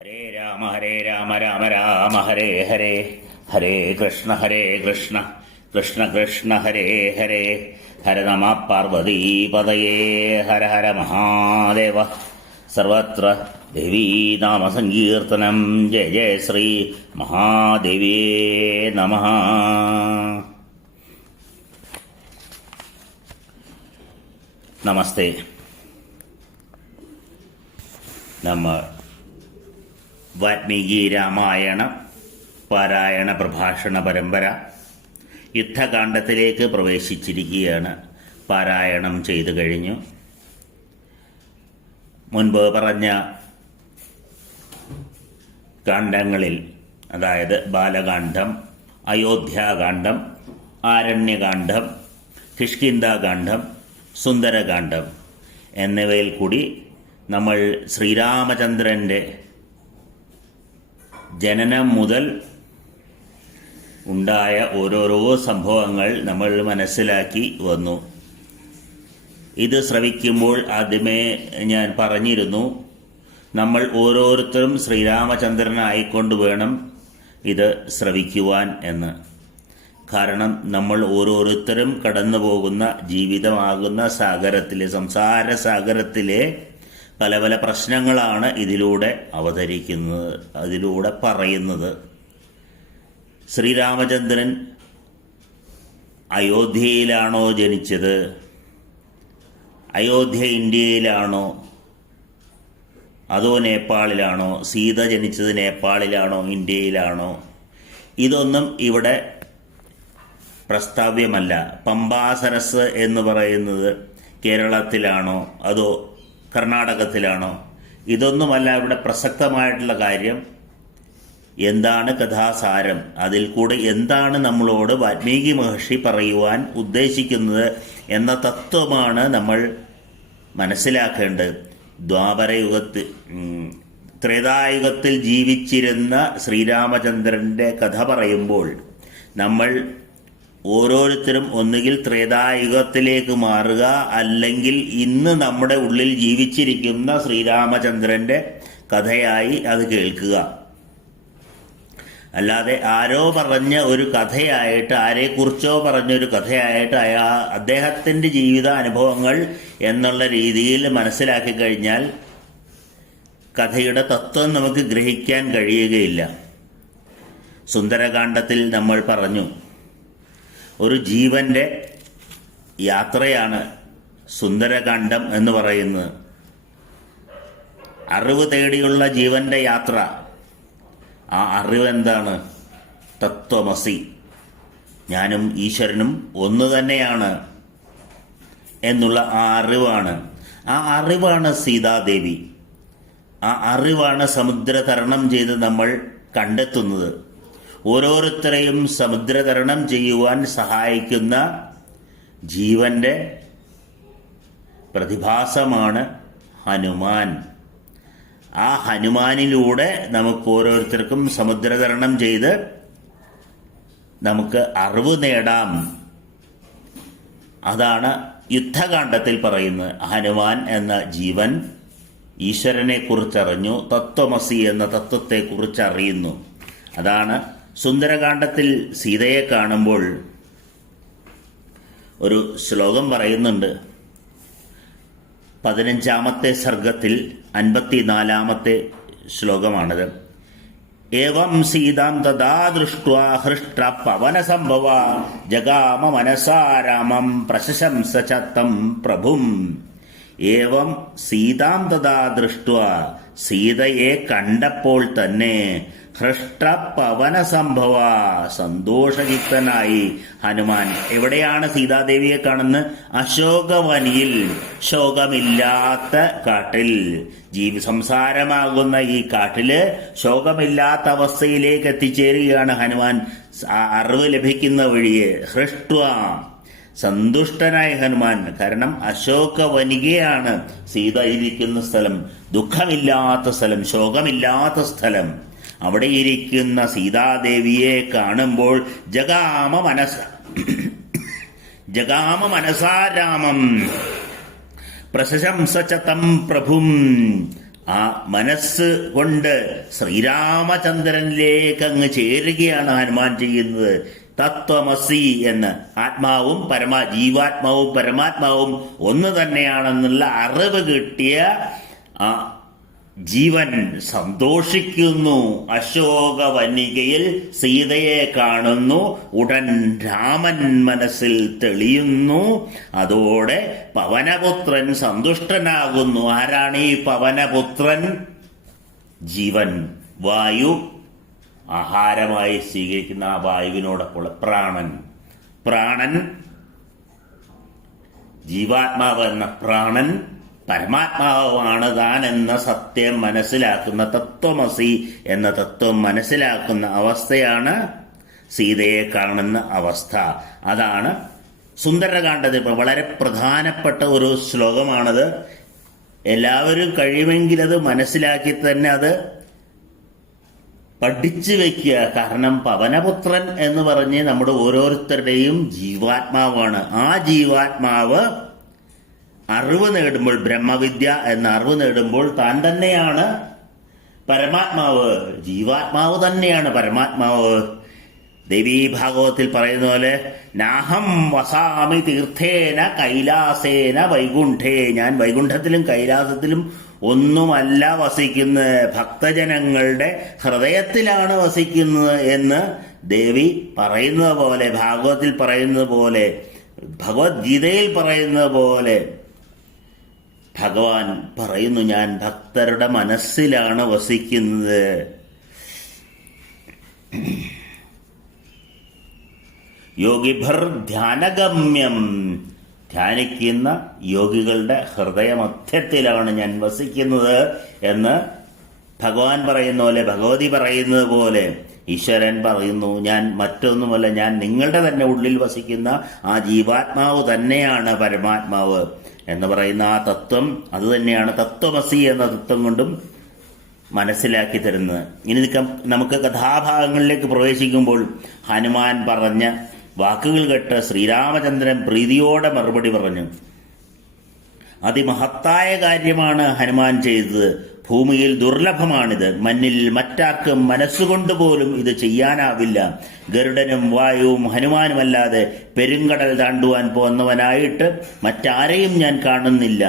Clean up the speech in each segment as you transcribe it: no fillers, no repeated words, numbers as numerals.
ഹരേ രാമ രാമ രാമ ഹരേ ഹരേ, ഹരേ കൃഷ്ണ കൃഷ്ണ കൃഷ്ണ ഹരേ ഹരേ, ഹര നമ പാർവതീപതയേ, ഹര ഹര മഹാദേവ. സർവത്ര ദേവീ നാമസങ്കീർത്തനം. ജയ ജയ ശ്രീ മഹാദേവ്യേ നമഃ. നമസ്തേ. നമ്മൾ വാൽമീകി രാമായണ പാരായണ പ്രഭാഷണ പരമ്പര യുദ്ധകാണ്ഡത്തിലേക്ക് പ്രവേശിച്ചിരിക്കുകയാണ്. പാരായണം ചെയ്തു കഴിഞ്ഞു. മുൻപ് പറഞ്ഞ കാണ്ഡങ്ങളിൽ, അതായത് ബാലകാന്ഡം, അയോധ്യാകാന്ഡം, ആരണ്യകാന്ഡം, കിഷ്കിന്ധാകാന്ഡം, സുന്ദരകാന്ഡം എന്നിവയിൽ കൂടി നമ്മൾ ശ്രീരാമചന്ദ്രൻ്റെ ജനനം മുതൽ ഉണ്ടായ ഓരോരോ സംഭവങ്ങൾ നമ്മൾ മനസ്സിലാക്കി വന്നു. ഇത് ശ്രവിക്കുമ്പോൾ ആദ്യമേ ഞാൻ പറഞ്ഞിരുന്നു, നമ്മൾ ഓരോരുത്തരും ശ്രീരാമചന്ദ്രനായിക്കൊണ്ട് വേണം ഇത് ശ്രവിക്കുവാൻ എന്ന്. കാരണം നമ്മൾ ഓരോരുത്തരും കടന്നു പോകുന്ന ജീവിതമാകുന്ന സാഗരത്തിലെ, സംസാര സാഗരത്തിലെ പല പല പ്രശ്നങ്ങളാണ് ഇതിലൂടെ അവതരിക്കുന്നത്, അതിലൂടെ പറയുന്നത്. ശ്രീരാമചന്ദ്രൻ അയോധ്യയിലാണോ ജനിച്ചത്? അയോധ്യ ഇന്ത്യയിലാണോ അതോ നേപ്പാളിലാണോ? സീത ജനിച്ചത് നേപ്പാളിലാണോ ഇന്ത്യയിലാണോ? ഇതൊന്നും ഇവിടെ പ്രസ്താവ്യമല്ല. പമ്പാസരസ് എന്ന് പറയുന്നത് കേരളത്തിലാണോ അതോ കർണാടകത്തിലാണോ? ഇതൊന്നുമല്ല ഇവിടെ പ്രസക്തമായിട്ടുള്ള കാര്യം. എന്താണ് കഥാസാരം? അതിൽ കൂടെ എന്താണ് നമ്മളോട് വാൽമീകി മഹർഷി പറയുവാൻ ഉദ്ദേശിക്കുന്നത് എന്ന തത്വമാണ് നമ്മൾ മനസ്സിലാക്കേണ്ടത്. ദ്വാപരയുഗത്തിൽ, ത്രേതായുഗത്തിൽ ജീവിച്ചിരുന്ന ശ്രീരാമചന്ദ്രൻ്റെ കഥ പറയുമ്പോൾ നമ്മൾ ഓരോരുത്തരും ഒന്നുകിൽ ത്രേതായുഗത്തിലേക്ക് മാറുക, അല്ലെങ്കിൽ ഇന്ന് നമ്മുടെ ഉള്ളിൽ ജീവിച്ചിരിക്കുന്ന ശ്രീരാമചന്ദ്രൻ്റെ കഥയായി അത് കേൾക്കുക. അല്ലാതെ ആരോ പറഞ്ഞ ഒരു കഥയായിട്ട്, ആരെക്കുറിച്ചോ പറഞ്ഞൊരു കഥയായിട്ട് അദ്ദേഹത്തിൻ്റെ ജീവിത അനുഭവങ്ങൾ എന്നുള്ള രീതിയിൽ മനസ്സിലാക്കി കഴിഞ്ഞാൽ കഥയുടെ തത്വം നമുക്ക് ഗ്രഹിക്കാൻ കഴിയുകയില്ല. സുന്ദരകാന്ഡത്തിൽ നമ്മൾ പറഞ്ഞു, ഒരു ജീവൻ്റെ യാത്രയാണ് സുന്ദരകാന്ഡം എന്ന് പറയുന്നത്. അറിവ് തേടിയുള്ള ജീവൻ്റെ യാത്ര. ആ അറിവ് എന്താണ്? തത്വമസി, ഞാനും ഈശ്വരനും ഒന്ന് തന്നെയാണ് എന്നുള്ള ആ അറിവാണ്. ആ അറിവാണ് സീതാദേവി. ആ അറിവാണ് സമുദ്രതരണം ചെയ്ത് നമ്മൾ കണ്ടെത്തുന്നത്. ഓരോരുത്തരെയും സമുദ്രതരണം ചെയ്യുവാൻ സഹായിക്കുന്ന ജീവന്റെ പ്രതിഭാസമാണ് ഹനുമാൻ. ആ ഹനുമാനിലൂടെ നമുക്ക് ഓരോരുത്തർക്കും സമുദ്രതരണം ചെയ്ത് നമുക്ക് അറിവ് നേടാം. അതാണ് യുദ്ധകാണ്ഡത്തിൽ പറയുന്നത്. ഹനുമാൻ എന്ന ജീവൻ ഈശ്വരനെ കുറിച്ചറിഞ്ഞു, തത്വമസി എന്ന തത്വത്തെക്കുറിച്ച് അറിയുന്നു. അതാണ് സുന്ദരകാന്ഡത്തിൽ സീതയെ കാണുമ്പോൾ ഒരു ശ്ലോകം പറയുന്നുണ്ട്. 15ാമത്തെ സർഗത്തിൽ 54ാമത്തെ ശ്ലോകമാണത്. ഏവം സീതാം തഥാ ദൃഷ്ട്വാ ഹൃഷ്ട പവനസംഭവ ജഗാമ മനസാ രാമം പ്രശംസ ച തം പ്രഭും. ഏവം സീതാം തഥാ ദൃഷ്ട്വാ, സീതയെ കണ്ടപ്പോൾ തന്നെ ഹൃഷ്ടപവനസംഭവ, സന്തോഷചിത്തനായി ഹനുമാൻ. എവിടെയാണ് സീതാദേവിയെ കാണുന്നത്? അശോകവനിയിൽ, ശോകമില്ലാത്ത കാട്ടിൽ. സംസാരമാകുന്ന ഈ കാട്ടില് ശോകമില്ലാത്ത അവസ്ഥയിലേക്ക് എത്തിച്ചേരുകയാണ് ഹനുമാൻ, അറിവ് ലഭിക്കുന്ന വഴിയെ. ഹൃഷ്ട, സന്തുഷ്ടനായ ഹനുമാൻ. കാരണം അശോകവനികയാണ് സീത ഇരിക്കുന്ന സ്ഥലം, ദുഃഖമില്ലാത്ത സ്ഥലം, ശോകമില്ലാത്ത സ്ഥലം. അവിടെ ഇരിക്കുന്ന സീതാദേവിയെ കാണുമ്പോൾ ജഗാമ മനസാരാമം പ്രശംസ ച തം പ്രഭും, ആ മനസ്സ് കൊണ്ട് ശ്രീരാമചന്ദ്രനിലേക്ക് അങ്ങ് ചേരുകയാണ് ഹനുമാൻ ചെയ്യുന്നത്. തത്വമസി എന്ന്, ആത്മാവും ജീവാത്മാവും പരമാത്മാവും ഒന്ന് തന്നെയാണെന്നുള്ള അറിവ് കിട്ടിയ ആ ജീവൻ സന്തോഷിക്കുന്നു. അശോകവനികയിൽ സീതയെ കാണുന്നു. ഉടൻ രാമൻ മനസ്സിൽ തെളിയുന്നു. അതോടെ പവനപുത്രൻ സന്തുഷ്ടനാകുന്നു. ആരാണ് ഈ പവനപുത്രൻ? ജീവൻ, വായു, ആഹാരമായി സ്വീകരിക്കുന്ന ആ വായുവിനോടൊപ്പമുള്ള പ്രാണൻ, ജീവാത്മാവ് എന്ന പ്രാണൻ പരമാത്മാവാണ് താൻ എന്ന സത്യം മനസ്സിലാക്കുന്ന, തത്വമസി എന്ന തത്വം മനസ്സിലാക്കുന്ന അവസ്ഥയാണ് സീതയെ കാണുന്ന അവസ്ഥ. അതാണ് സുന്ദരകാണ്ഡത്തിൽ വളരെ പ്രധാനപ്പെട്ട ഒരു ശ്ലോകമാണത്. എല്ലാവരും കഴിയുമെങ്കിൽ അത് മനസ്സിലാക്കി തന്നെ അത് പഠിച്ചു വയ്ക്കുക. കാരണം പവനപുത്രൻ എന്ന് പറഞ്ഞ് നമ്മുടെ ഓരോരുത്തരുടെയും ജീവാത്മാവാണ്. ആ ജീവാത്മാവ് അറിവ് നേടുമ്പോൾ, ബ്രഹ്മവിദ്യ എന്ന അറിവ് നേടുമ്പോൾ താൻ തന്നെയാണ് പരമാത്മാവ്. ജീവാത്മാവ് തന്നെയാണ് പരമാത്മാവ്. ദേവീ ഭാഗവതത്തിൽ പറയുന്ന പോലെ നാഹം വസാമി തീർത്ഥേന കൈലാസേന വൈകുണ്ഠേ, ഞാൻ വൈകുണ്ഠത്തിലും കൈലാസത്തിലും ഒന്നുമല്ല വസിക്കുന്നത്, ഭക്തജനങ്ങളുടെ ഹൃദയത്തിലാണ് വസിക്കുന്നത് എന്ന് ദേവി പറയുന്നത് പോലെ, ഭാഗവതത്തിൽ പറയുന്നത് പോലെ, ഭഗവത്ഗീതയിൽ പറയുന്നത് പോലെ ഭഗവാൻ പറയുന്നു, ഞാൻ ഭക്തരുടെ മനസ്സിലാണ് വസിക്കുന്നത്. യോഗിഭർ ധ്യാനഗമ്യം, ധ്യാനിക്കുന്ന യോഗികളുടെ ഹൃദയമധ്യത്തിലാണ് ഞാൻ വസിക്കുന്നത് എന്ന് ഭഗവാൻ പറയുന്ന പോലെ, ഭഗവതി പറയുന്നത് പോലെ ഈശ്വരൻ പറയുന്നു, ഞാൻ മറ്റൊന്നുമല്ല, ഞാൻ നിങ്ങളുടെ തന്നെ ഉള്ളിൽ വസിക്കുന്ന ആ ജീവാത്മാവ് തന്നെയാണ് പരമാത്മാവ് എന്ന് പറയുന്ന ആ തത്വം. അത് തന്നെയാണ് തത്വമസി എന്ന തത്വം കൊണ്ടും മനസ്സിലാക്കി തരുന്നത്. ഇനി നമുക്ക് കഥാഭാഗങ്ങളിലേക്ക് പ്രവേശിക്കുമ്പോൾ ഹനുമാൻ പറഞ്ഞ വാക്കുകൾ കേട്ട് ശ്രീരാമചന്ദ്രൻ പ്രീതിയോടെ മറുപടി പറഞ്ഞു. അതിമഹത്തായ കാര്യമാണ് ഹനുമാൻ ചെയ്തത്. ഭൂമിയിൽ ദുർലഭമാണിത്. മണ്ണിൽ മറ്റാർക്കും മനസ്സുകൊണ്ട് പോലും ഇത് ചെയ്യാനാവില്ല. ഗരുഡനും വായുവും ഹനുമാനുമല്ലാതെ പെരുങ്കടൽ താണ്ടുവാൻ പോന്നവനായിട്ട് മറ്റാരെയും ഞാൻ കാണുന്നില്ല.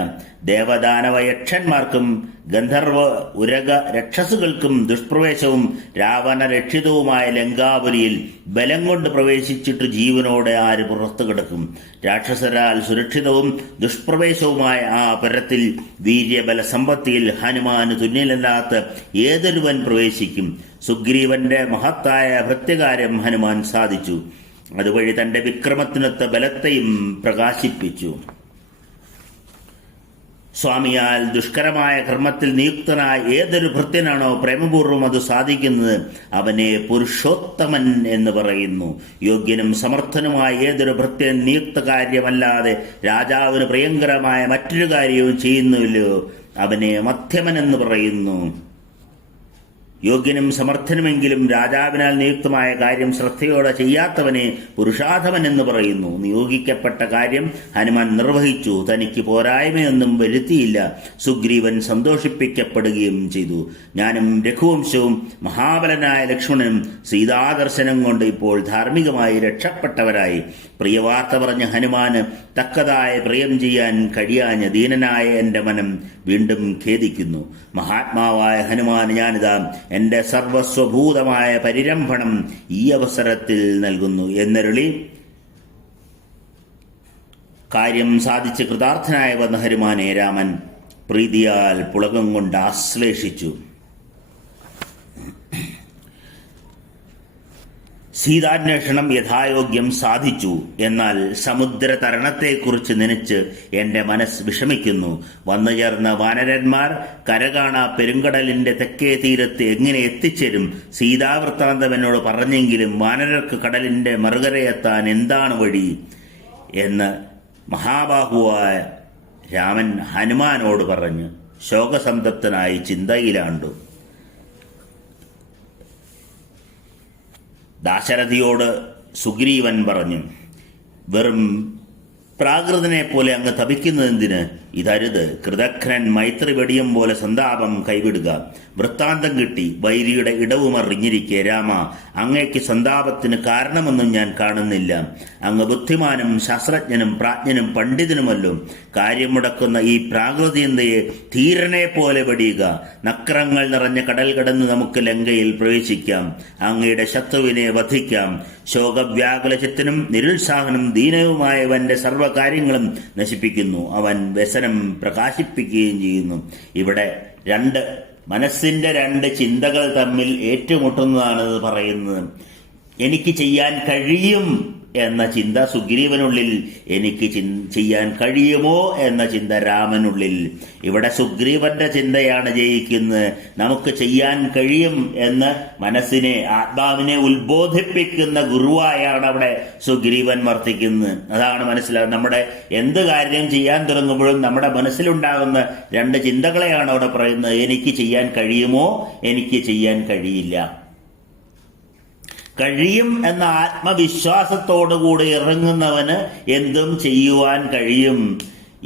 ദേവദാനവ യക്ഷന്മാർക്കും ഗന്ധർവ ഉരക രക്ഷസുകൾക്കും ദുഷ്പ്രവേശവും രാവണ രക്ഷിതവുമായ ലങ്കാപുരിയിൽ ബലം കൊണ്ട് പ്രവേശിച്ചിട്ട് ജീവനോടെ ആര് പുറത്തു കിടക്കും? രാക്ഷസരാൽ സുരക്ഷിതവും ദുഷ്പ്രവേശവുമായ ആ പരത്തിൽ വീര്യബല സമ്പത്തിയിൽ ഹനുമാന് തുല്യനല്ലാത്ത ഏതൊരുവൻ പ്രവേശിക്കും? സുഗ്രീവന്റെ മഹത്തായ ഭൃത്യകാര്യം ഹനുമാൻ സാധിച്ചു. അതുവഴി തന്റെ വിക്രമത്തിനൊത്ത ബലത്തെയും പ്രകാശിപ്പിച്ചു. സ്വാമിയാൽ ദുഷ്കരമായ കർമ്മത്തിൽ നിയുക്തനായ ഏതൊരു ഭൃത്യനാണോ പ്രേമപൂർവ്വം അത് സാധിക്കുന്നത്, അവനെ പുരുഷോത്തമൻ എന്ന് പറയുന്നു. യോഗ്യനും സമർത്ഥനുമായ ഏതൊരു ഭൃത്യൻ നിയുക്ത കാര്യമല്ലാതെ രാജാവിന് പ്രിയങ്കരമായ മറ്റൊരു കാര്യവും ചെയ്യുന്നുമില്ലയോ, അവനെ മധ്യമൻ എന്ന് പറയുന്നു. യോഗ്യനും സമർത്ഥനുമെങ്കിലും രാജാവിനാൽ നിയുക്തമായ കാര്യം ശ്രദ്ധയോടെ ചെയ്യാത്തവനെ പുരുഷാധമൻ എന്ന് പറയുന്നു. നിയോഗിക്കപ്പെട്ട കാര്യം ഹനുമാൻ നിർവഹിച്ചു. തനിക്ക് പോരായ്മയൊന്നും വരുത്തിയില്ല. സുഗ്രീവൻ സന്തോഷിപ്പിക്കപ്പെടുകയും ചെയ്തു. ഞാനും രഘുവംശവും മഹാബലനായ ലക്ഷ്മണനും സീതാദർശനം കൊണ്ട് ഇപ്പോൾ ധാർമ്മികമായി രക്ഷപ്പെട്ടവരായി. പ്രിയവാർത്ത പറഞ്ഞ ഹനുമാന് തക്കതായ പ്രിയം ചെയ്യാൻ കഴിയാഞ്ഞ ദീനനായ എൻ്റെ മനം വീണ്ടും ഖേദിക്കുന്നു. മഹാത്മാവായ ഹനുമാൻ ഞാനിതാ എൻ്റെ സർവസ്വഭൂതമായ പരിരംഭണം ഈ അവസരത്തിൽ നൽകുന്നു എന്നരുളി കാര്യം സാധിച്ച് കൃതാർത്ഥനായ വന്ന ഹനുമാനെ രാമൻ പ്രീതിയാൽ പുളകം കൊണ്ട് ആശ്ലേഷിച്ചു. സീതാന്വേഷണം യഥായോഗ്യം സാധിച്ചു. എന്നാൽ സമുദ്ര തരണത്തെക്കുറിച്ച് നനച്ച് എൻ്റെ മനസ്സ് വിഷമിക്കുന്നു. വന്നു ചേർന്ന വാനരന്മാർ കരകാണാ പെരുങ്കടലിന്റെ തെക്കേ തീരത്ത് എങ്ങനെ എത്തിച്ചേരും? സീതാവൃത്താന്തം എന്നോട് പറഞ്ഞെങ്കിലും വാനരർക്ക് കടലിന്റെ മറുകരയെത്താൻ എന്താണ് വഴി എന്ന് മഹാബാഹുവായ രാമൻ ഹനുമാനോട് പറഞ്ഞു. ശോകസന്തപ്തനായി ചിന്തയിലാണ്ടു. ദാശരഥിയോട് സുഗ്രീവൻ പറഞ്ഞു, വെറും പ്രാകൃതനെ പോലെ അങ്ങ് തപിക്കുന്നതെന്തിന്? ഇതരുത്. കൃതഘ്നൻ മൈത്രി വെടിയം പോലെ സന്താപം കൈവിടുക. വൃത്താന്തം കിട്ടി വൈരിയുടെ ഇടവുമറിഞ്ഞിരിക്കെ രാമ, അങ്ങേക്ക് സന്താപത്തിന് കാരണമൊന്നും ഞാൻ കാണുന്നില്ല. അങ്ങ് ബുദ്ധിമാനും ശാസ്ത്രജ്ഞനും പ്രാജ്ഞനും പണ്ഡിതനുമല്ലോ. കാര്യം മുടക്കുന്ന ഈ പ്രാകൃതിയന്തയെ ധീരനെ പോലെ വെടിയുക. നക്രങ്ങൾ നിറഞ്ഞ കടൽ കടന്ന് നമുക്ക് ലങ്കയിൽ പ്രവേശിക്കാം. അങ്ങയുടെ ശത്രുവിനെ വധിക്കാം. ശോകവ്യാകുലചിത്തനും നിരുത്സാഹനും ദീനവുമായവന്റെ സർവ്വകാര്യങ്ങളും നശിപ്പിക്കുന്നു. അവൻ വ്യസനം പ്രകാശിപ്പിക്കുകയും ചെയ്യുന്നു. ഇവിടെ മനസ്സിന്റെ രണ്ട് ചിന്തകൾ തമ്മിൽ ഏറ്റുമുട്ടുന്നതാണിത് പറയുന്നത്. എനിക്ക് ചെയ്യാൻ കഴിയും എന്ന ചിന്ത സുഗ്രീവനുള്ളിൽ, എനിക്ക് ചെയ്യാൻ കഴിയുമോ എന്ന ചിന്ത രാമനുള്ളിൽ. ഇവിടെ സുഗ്രീവന്റെ ചിന്തയാണ് ജയിക്കുന്നത്. നമുക്ക് ചെയ്യാൻ കഴിയും എന്ന് മനസ്സിനെ, ആത്മാവിനെ ഉത്ബോധിപ്പിക്കുന്ന ഗുരുവായാണ് അവിടെ സുഗ്രീവൻ വർത്തിക്കുന്നത്. അതാണ് മനസ്സിലാകുന്നത്. നമ്മുടെ എന്ത് കാര്യം ചെയ്യാൻ തുടങ്ങുമ്പോഴും നമ്മുടെ മനസ്സിലുണ്ടാകുന്ന രണ്ട് ചിന്തകളെയാണ് അവിടെ പറയുന്നത്. എനിക്ക് ചെയ്യാൻ കഴിയുമോ, എനിക്ക് ചെയ്യാൻ കഴിയില്ല. കഴിയും എന്ന ആത്മവിശ്വാസത്തോടുകൂടി ഇറങ്ങുന്നവന് എന്തും ചെയ്യുവാൻ കഴിയും.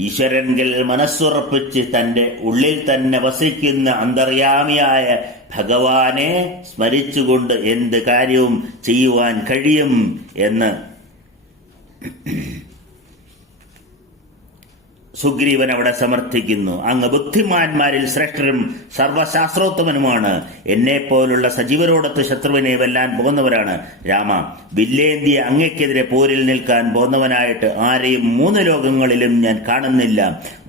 ഈശ്വരൻകിൽ മനസ്സുറപ്പിച്ച് തന്റെ ഉള്ളിൽ തന്നെ വസിക്കുന്ന അന്തർയാമിയായ ഭഗവാനെ സ്മരിച്ചുകൊണ്ട് എന്ത് കാര്യവും ചെയ്യുവാൻ കഴിയും എന്ന് സുഗ്രീവൻ അവിടെ സമർത്ഥിക്കുന്നു. അങ്ങ് ബുദ്ധിമാന്മാരിൽ ശ്രേഷ്ഠരും സർവശാസ്ത്രോത്തമനുമാണ്. എന്നെപ്പോലുള്ള സജീവരോടൊത്ത് ശത്രുവിനെ വെല്ലാൻ പോകുന്നവരാണ് രാമ. വില്ലേന്തിയ അങ്ങയ്ക്കെതിരെ പോരിൽ നിൽക്കാൻ പോകുന്നവനായിട്ട് ആരെയും മൂന്ന് ലോകങ്ങളിലും ഞാൻ കാണുന്നില്ല.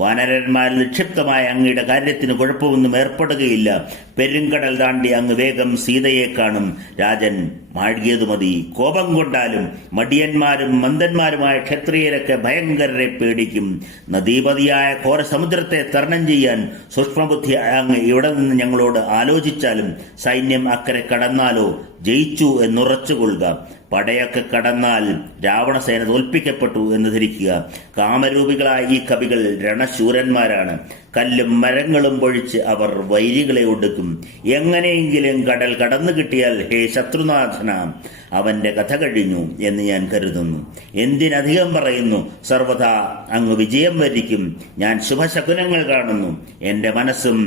വാനരന്മാരിൽ നിക്ഷിപ്തമായ അങ്ങയുടെ കാര്യത്തിന് കുഴപ്പമൊന്നും ഏർപ്പെടുകയില്ല. പെരുങ്കടൽ താണ്ടി അങ്ങ് വേഗം സീതയെ കാണും. രാജൻ മാഴിയതു മതി. കോപം കൊണ്ടാലും മടിയന്മാരും മന്ദന്മാരുമായ ക്ഷത്രിയരൊക്കെ ഭയങ്കരരെ പേടിക്കും. നദീപതിയായ ഘോരസമുദ്രത്തെ തരണം ചെയ്യാൻ സൂക്ഷ്മബുദ്ധി അങ്ങ് ഇവിടെ നിന്ന് ഞങ്ങളോട് ആലോചിച്ചാലും സൈന്യം അക്കരെ കടന്നാലോ ജയിച്ചു എന്നുറച്ചുകൊള്ളുക. പടയൊക്കെ കടന്നാൽ രാവണസേന തോൽപ്പിക്കപ്പെട്ടു എന്ന് ധരിക്കുക. കാമരൂപികളായ ഈ കവികൾ രണശൂരന്മാരാണ്. കല്ലും മരങ്ങളും പൊഴിച്ച് അവർ വൈരികളെ ഒടുക്കും. എങ്ങനെയെങ്കിലും കടൽ കടന്നു കിട്ടിയാൽ ഹേ ശത്രുനാഥന, അവന്റെ കഥ കഴിഞ്ഞു എന്ന് ഞാൻ കരുതുന്നു. എന്തിനധികം പറയുന്നു, സർവഥാ അങ്ങ് വിജയം വരിക്കും. ഞാൻ ശുഭശകുനങ്ങൾ കാണുന്നു. എന്റെ മനസ്സും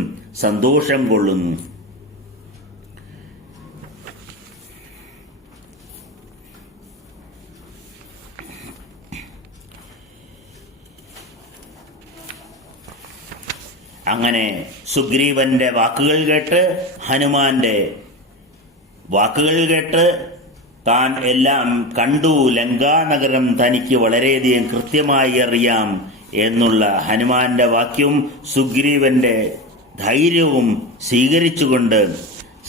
സന്തോഷം കൊള്ളുന്നു. അങ്ങനെ സുഗ്രീവന്റെ വാക്കുകൾ കേട്ട്, ഹനുമാന്റെ വാക്കുകൾ കേട്ട് താൻ എല്ലാം കണ്ടു, ലങ്കാനഗരം തനിക്ക് വളരെയധികം കൃത്യമായി അറിയാം എന്നുള്ള ഹനുമാന്റെ വാക്യവും സുഗ്രീവന്റെ ധൈര്യവും സ്വീകരിച്ചുകൊണ്ട്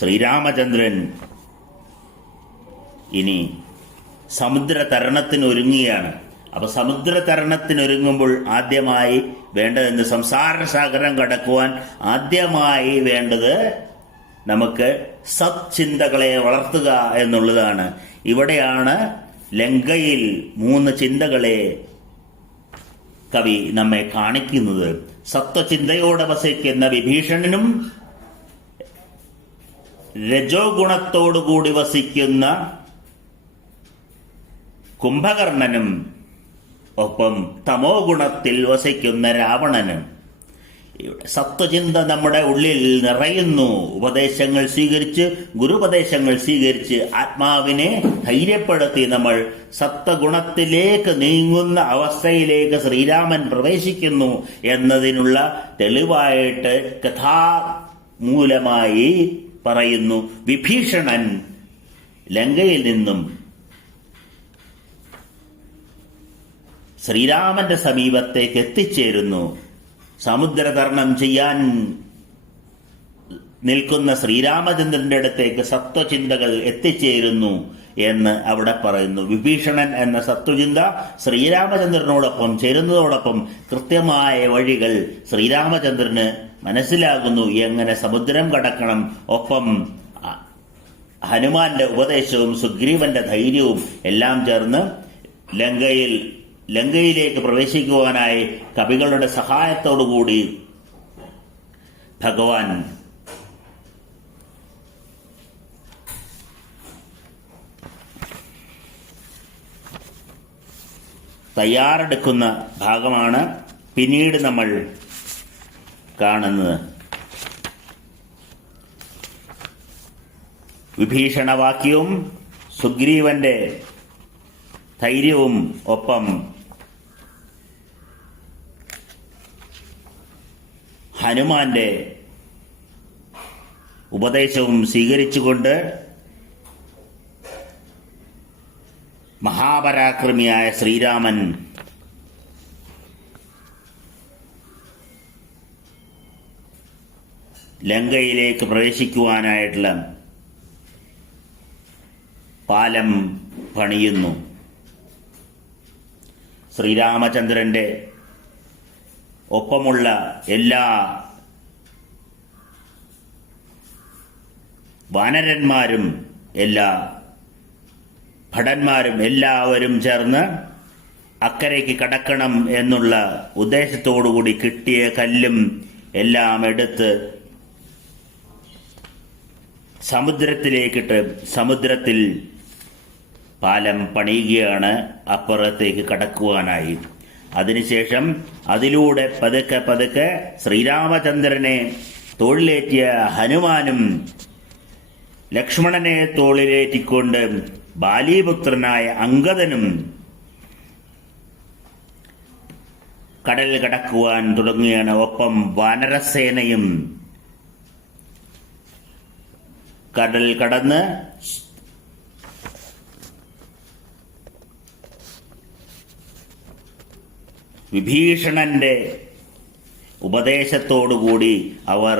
ശ്രീരാമചന്ദ്രൻ ഇനി സമുദ്രതരണത്തിനൊരുങ്ങുകയാണ്. അപ്പൊ സമുദ്രതരണത്തിനൊരുങ്ങുമ്പോൾ ആദ്യമായി വേണ്ടത്, സംസാരസാഗരം കടക്കുവാൻ ആദ്യമായി വേണ്ടത് നമുക്ക് സത്ചിന്തകളെ വളർത്തുക എന്നുള്ളതാണ്. ഇവിടെയാണ് ലങ്കയിൽ 3 ചിന്തകളെ കവി നമ്മെ കാണിക്കുന്നത്. സത്വചിന്തയോടെ വസിക്കുന്ന വിഭീഷണനും, രജോ ഗുണത്തോടുകൂടി വസിക്കുന്ന കുംഭകർണനും, ഒപ്പം തമോ ഗുണത്തിൽ വസിക്കുന്ന രാവണനും. ഇവിടെ സത്വചിന്ത നമ്മുടെ ഉള്ളിൽ നിറയുന്നു. ഉപദേശങ്ങൾ സ്വീകരിച്ച്, ഗുരുപദേശങ്ങൾ സ്വീകരിച്ച് ആത്മാവിനെ ധൈര്യപ്പെടുത്തി നമ്മൾ സത്വഗുണത്തിലേക്ക് നീങ്ങുന്ന അവസ്ഥയിലേക്ക് ശ്രീരാമൻ പ്രവേശിക്കുന്നു എന്നതിനുള്ള തെളിവായിട്ട് കഥാമൂലമായി പറയുന്നു. വിഭീഷണൻ ലങ്കയിൽ നിന്നും ശ്രീരാമന്റെ സമീപത്തേക്ക് എത്തിച്ചേരുന്നു. സമുദ്രതരണം ചെയ്യാൻ നിൽക്കുന്ന ശ്രീരാമചന്ദ്രന്റെ അടുത്തേക്ക് സത്വചിന്തകൾ എത്തിച്ചേരുന്നു എന്ന് അവിടെ പറയുന്നു. വിഭീഷണൻ എന്ന സത്വചിന്ത ശ്രീരാമചന്ദ്രനോടൊപ്പം ചേരുന്നതോടൊപ്പം കൃത്യമായ വഴികൾ ശ്രീരാമചന്ദ്രന് മനസ്സിലാകുന്നു. എങ്ങനെ സമുദ്രം കടക്കണം, ഒപ്പം ഹനുമാന്റെ ഉപദേശവും സുഗ്രീവന്റെ ധൈര്യവും എല്ലാം ചേർന്ന് ലങ്കയിലേക്ക് പ്രവേശിക്കുവാനായി കവികളുടെ സഹായത്തോടുകൂടി ഭഗവാൻ തയ്യാറെടുക്കുന്ന ഭാഗമാണ് പിന്നീട് നമ്മൾ കാണുന്നത് വിഭീഷണവാക്യവും സുഗ്രീവന്റെ ധൈര്യവും ഒപ്പം ഹനുമാന്റെ ഉപദേശവും സ്വീകരിച്ചുകൊണ്ട് മഹാപരാക്രമിയായ ശ്രീരാമൻ ലങ്കയിലേക്ക് പ്രവേശിക്കുവാനായിട്ടുള്ള പാലം പണിയുന്നു. ശ്രീരാമചന്ദ്രന്റെ ഒപ്പമുള്ള എല്ലാ വാനരന്മാരും എല്ലാ ഭടന്മാരും എല്ലാവരും ചേർന്ന് അക്കരയ്ക്ക് കടക്കണം എന്നുള്ള ഉദ്ദേശത്തോടുകൂടി കിട്ടിയ കല്ലും എല്ലാം എടുത്ത് സമുദ്രത്തിലേക്കിട്ട് സമുദ്രത്തിൽ പാലം പണിയുകയാണ് അപ്പുറത്തേക്ക് കടക്കുവാനായി. അതിനുശേഷം അതിലൂടെ പതുക്കെ പതുക്കെ ശ്രീരാമചന്ദ്രനെ തോളിലേറ്റിയ ഹനുമാനും ലക്ഷ്മണനെ തോളിലേറ്റിക്കൊണ്ട് ബാലീപുത്രനായ അംഗദനും കടൽ കടക്കുവാൻ തുടങ്ങുകയാണ്. ഒപ്പം വാനരസേനയും കടൽ കടന്ന് വിഭീഷണന്റെ ഉപദേശത്തോടുകൂടി അവർ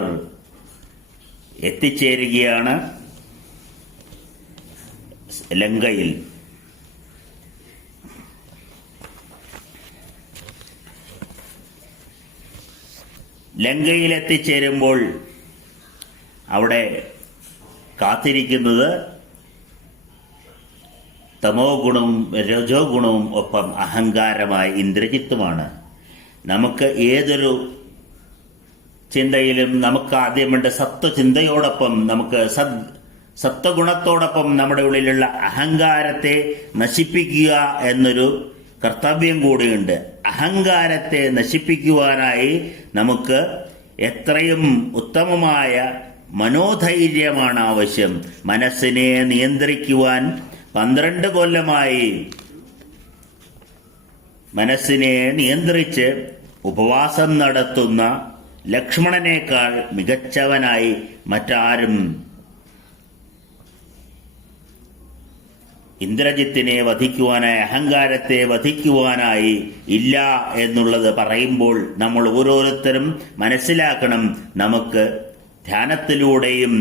എത്തിച്ചേരുകയാണ് ലങ്കയിൽ. ലങ്കയിൽ എത്തിച്ചേരുമ്പോൾ അവിടെ കാത്തിരിക്കുന്നത് തമോ ഗുണവും രജോ ഗുണവും ഒപ്പം അഹങ്കാരമായ ഇന്ദ്രജിത്തുമാണ്. നമുക്ക് ഏതൊരു ചിന്തയിലും നമുക്ക് ആദ്യം വേണ്ട സത്വചിന്തയോടൊപ്പം നമുക്ക് സത്വഗുണത്തോടൊപ്പം നമ്മുടെ ഉള്ളിലുള്ള അഹങ്കാരത്തെ നശിപ്പിക്കുക എന്നൊരു കർത്തവ്യം കൂടിയുണ്ട്. അഹങ്കാരത്തെ നശിപ്പിക്കുവാനായി നമുക്ക് എത്രയും ഉത്തമമായ മനോധൈര്യമാണ് ആവശ്യം. മനസ്സിനെ നിയന്ത്രിക്കുവാൻ 12 കൊല്ലമായി മനസ്സിനെ നിയന്ത്രിച്ച് ഉപവാസം നടത്തുന്ന ലക്ഷ്മണനേക്കാൾ മികച്ചവനായി മറ്റാരും ഇന്ദ്രജിത്തിനെ വധിക്കുവാനായി അഹങ്കാരത്തെ വധിക്കുവാനായി ഇല്ല എന്നുള്ളത് പറയുമ്പോൾ നമ്മൾ ഓരോരുത്തരും മനസ്സിലാക്കണം, നമുക്ക് ധ്യാനത്തിലൂടെയും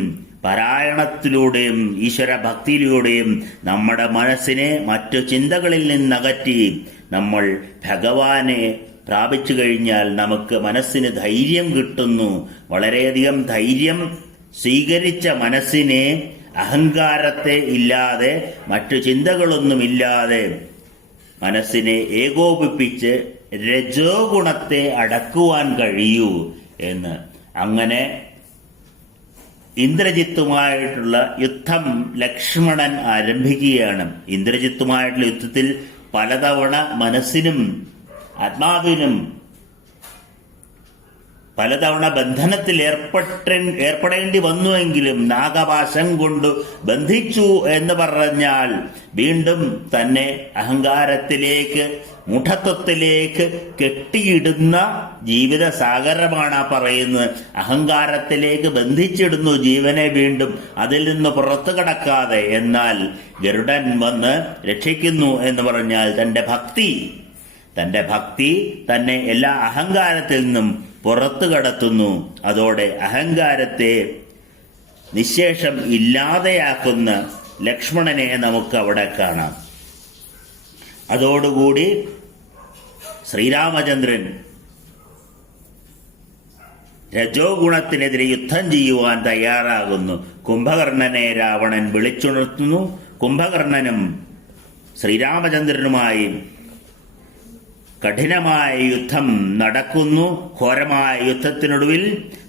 പാരായണത്തിലൂടെയും ഈശ്വര ഭക്തിയിലൂടെയും നമ്മുടെ മനസ്സിനെ മറ്റു ചിന്തകളിൽ നിന്നകറ്റി നമ്മൾ ഭഗവാനെ പ്രാപിച്ചു കഴിഞ്ഞാൽ നമുക്ക് മനസ്സിന് ധൈര്യം കിട്ടുന്നു. വളരെയധികം ധൈര്യം സ്വീകരിച്ച മനസ്സിനെ അഹങ്കാരത്തെ ഇല്ലാതെ മറ്റു ചിന്തകളൊന്നുമില്ലാതെ മനസ്സിനെ ഏകോപിപ്പിച്ച് രജോ ഗുണത്തെ അടക്കുവാൻ കഴിയൂ എന്ന്. അങ്ങനെ ഇന്ദ്രജിത്തുമായിട്ടുള്ള യുദ്ധം ലക്ഷ്മണൻ ആരംഭിക്കുകയാണ്. ഇന്ദ്രജിത്തുമായിട്ടുള്ള യുദ്ധത്തിൽ പലതവണ മനസ്സിനും ആത്മാവിനും പലതവണ ബന്ധനത്തിൽ ഏർപ്പെടേണ്ടി വന്നുവെങ്കിലും നാഗപാശം കൊണ്ട് ബന്ധിച്ചു എന്ന് പറഞ്ഞാൽ വീണ്ടും തന്നെ അഹങ്കാരത്തിലേക്ക് മുഠത്വത്തിലേക്ക് കെട്ടിയിടുന്ന ജീവിത സാഗരമാണ് പറയുന്നത്. അഹങ്കാരത്തിലേക്ക് ബന്ധിച്ചിടുന്നു ജീവനെ വീണ്ടും അതിൽ നിന്ന് പുറത്തു കടക്കാതെ. എന്നാൽ ഗരുഡൻ വന്ന് രക്ഷിക്കുന്നു എന്ന് പറഞ്ഞാൽ തന്റെ ഭക്തി തന്നെ എല്ലാ അഹങ്കാരത്തിൽ നിന്നും പുറത്തു കടത്തുന്നു. അതോടെ അഹങ്കാരത്തെ നിശേഷം ഇല്ലാതെയാക്കുന്ന ലക്ഷ്മണനെ നമുക്ക് അവിടെ കാണാം. അതോടുകൂടി ശ്രീരാമചന്ദ്രൻ രജോ ഗുണത്തിനെതിരെ യുദ്ധം ചെയ്യുവാൻ തയ്യാറാകുന്നു. കുംഭകർണനെ രാവണൻ വിളിച്ചുണർത്തുന്നു. കുംഭകർണനും ശ്രീരാമചന്ദ്രനുമായി കഠിനമായ യുദ്ധം നടക്കുന്നു. ഘോരമായ യുദ്ധത്തിനൊടുവിൽ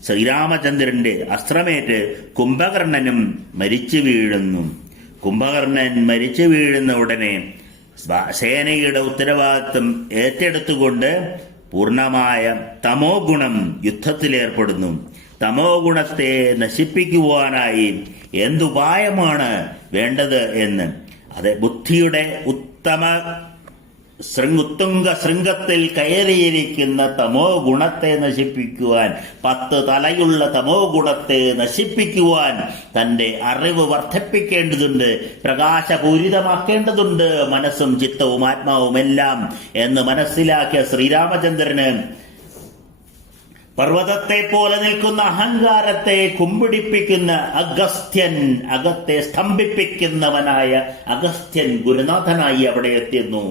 ശ്രീരാമചന്ദ്രന്റെ അസ്ത്രമേറ്റ് കുംഭകർണനും മരിച്ചു വീഴുന്നു. കുംഭകർണൻ മരിച്ചു വീഴുന്ന ഉടനെ സേനയുടെ ഉത്തരവാദിത്വം ഏറ്റെടുത്തുകൊണ്ട് പൂർണ്ണമായ തമോ ഗുണം യുദ്ധത്തിലേർപ്പെടുന്നു. തമോ ഗുണത്തെ നശിപ്പിക്കുവാനായി എന്തുപായമാണ് വേണ്ടത് എന്ന് അത് ബുദ്ധിയുടെ ഉത്തുംഗ ശൃംഗത്തിൽ കയറിയിരിക്കുന്ന തമോ ഗുണത്തെ നശിപ്പിക്കുവാൻ, 10 തലയുള്ള തമോ ഗുണത്തെ നശിപ്പിക്കുവാൻ തന്റെ അറിവ് വർദ്ധിപ്പിക്കേണ്ടതുണ്ട്, പ്രകാശപൂരിതമാക്കേണ്ടതുണ്ട്, മനസ്സും ചിത്തവും ആത്മാവും എല്ലാം എന്ന് മനസ്സിലാക്കിയ ശ്രീരാമചന്ദ്രന് പർവ്വതത്തെ പോലെ നിൽക്കുന്ന അഹങ്കാരത്തെ കുമ്പിടിപ്പിക്കുന്ന അഗസ്ത്യൻ, അകത്തെ സ്തംഭിപ്പിക്കുന്നവനായ അഗസ്ത്യൻ ഗുരുനാഥനായി അവിടെ എത്തുന്നു.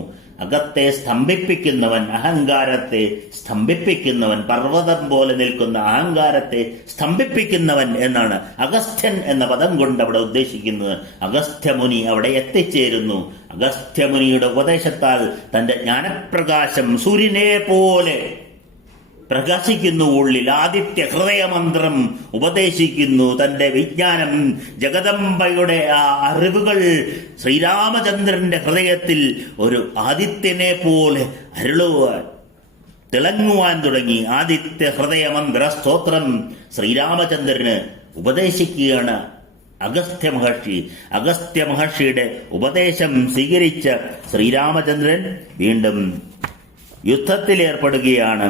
അകത്തെ സ്തംഭിപ്പിക്കുന്നവൻ, അഹങ്കാരത്തെ സ്തംഭിപ്പിക്കുന്നവൻ, പർവ്വതം പോലെ നിൽക്കുന്ന അഹങ്കാരത്തെ സ്തംഭിപ്പിക്കുന്നവൻ എന്നാണ് അഗസ്ത്യൻ എന്ന പദം കൊണ്ട് അവിടെ ഉദ്ദേശിക്കുന്നത്. അഗസ്ത്യമുനി അവിടെ എത്തിച്ചേരുന്നു. അഗസ്ത്യമുനിയുടെ ഉപദേശത്താൽ തന്റെ ജ്ഞാനപ്രകാശം സൂര്യനെ പോലെ പ്രകാശിക്കുന്നു. ഉള്ളിൽ ആദിത്യ ഹൃദയമന്ത്രം ഉപദേശിക്കുന്നു. തന്റെ വിജ്ഞാനം, ജഗദംബയുടെ ആ അറിവുകൾ ശ്രീരാമചന്ദ്രന്റെ ഹൃദയത്തിൽ ഒരു ആദിത്യനെ പോലെ അരുളുവാൻ, തിളങ്ങുവാൻ തുടങ്ങി. ആദിത്യ ഹൃദയമന്ത്ര സ്തോത്രം ശ്രീരാമചന്ദ്രന് ഉപദേശിക്കുകയാണ് അഗസ്ത്യ മഹർഷി. അഗസ്ത്യ മഹർഷിയുടെ ഉപദേശം സ്വീകരിച്ച ശ്രീരാമചന്ദ്രൻ വീണ്ടും യുദ്ധത്തിലേർപ്പെടുകയാണ്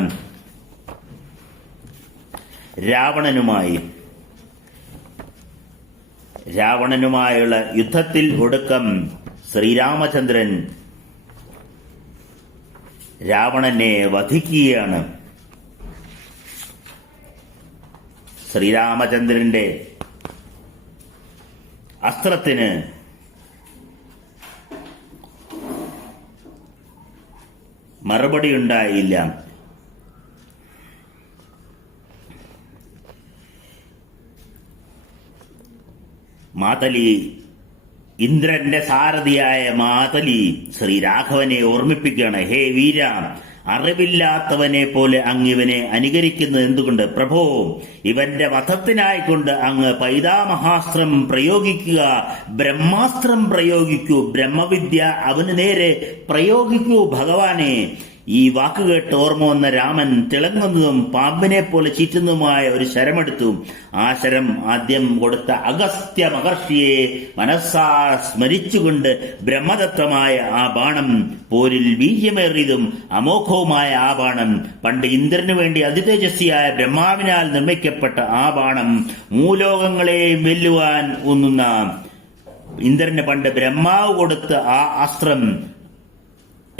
രാവണനുമായുള്ള യുദ്ധത്തിൽ ഒടുക്കം ശ്രീരാമചന്ദ്രൻ രാവണനെ വധിക്കുകയാണ്. ശ്രീരാമചന്ദ്രന്റെ അസ്ത്രത്തിന് മറുപടി ഉണ്ടായില്ല. മാതലി, ഇന്ദ്രന്റെ സാരഥിയായ മാതലി ശ്രീരാഘവനെ ഓർമ്മിപ്പിക്കുകയാണ്. ഹേ വീര, അറിവില്ലാത്തവനെ പോലെ അങ്ങ് ഇവനെ അനുകരിക്കുന്നത് എന്തുകൊണ്ട്? പ്രഭോ, ഇവന്റെ വധത്തിനായിക്കൊണ്ട് അങ്ങ് പൈതാമഹാസ്ത്രം പ്രയോഗിക്കുക, ബ്രഹ്മാസ്ത്രം പ്രയോഗിക്കൂ, ബ്രഹ്മവിദ്യ അവന് നേരെ പ്രയോഗിക്കൂ ഭഗവാനെ. ഈ വാക്കുകേട്ട് ഓർമ്മ വന്ന രാമൻ തിളങ്ങുന്നതും പാമ്പിനെ പോലെ ചീറ്റുന്നതുമായ ഒരു ശരമെടുത്തു. ആ ശരം ആദ്യം കൊടുത്ത അഗസ്ത്യ മഹർഷിയെ മനസ്സാ സ്മരിച്ചുകൊണ്ട് ബ്രഹ്മദത്തമായ ആ ബാണം, പോരിൽ വീര്യമേറിയതും അമോഘവുമായ ആ ബാണം, പണ്ട് ഇന്ദ്രനു വേണ്ടി അതിതേജസ്വിയായ ബ്രഹ്മാവിനാൽ നിർമ്മിക്കപ്പെട്ട ആ ബാണം, മൂലോകങ്ങളെയും വെല്ലുവാൻ ഊന്നുന്ന ഇന്ദ്രന് പണ്ട് ബ്രഹ്മാവ് കൊടുത്ത ആ അസ്ത്രം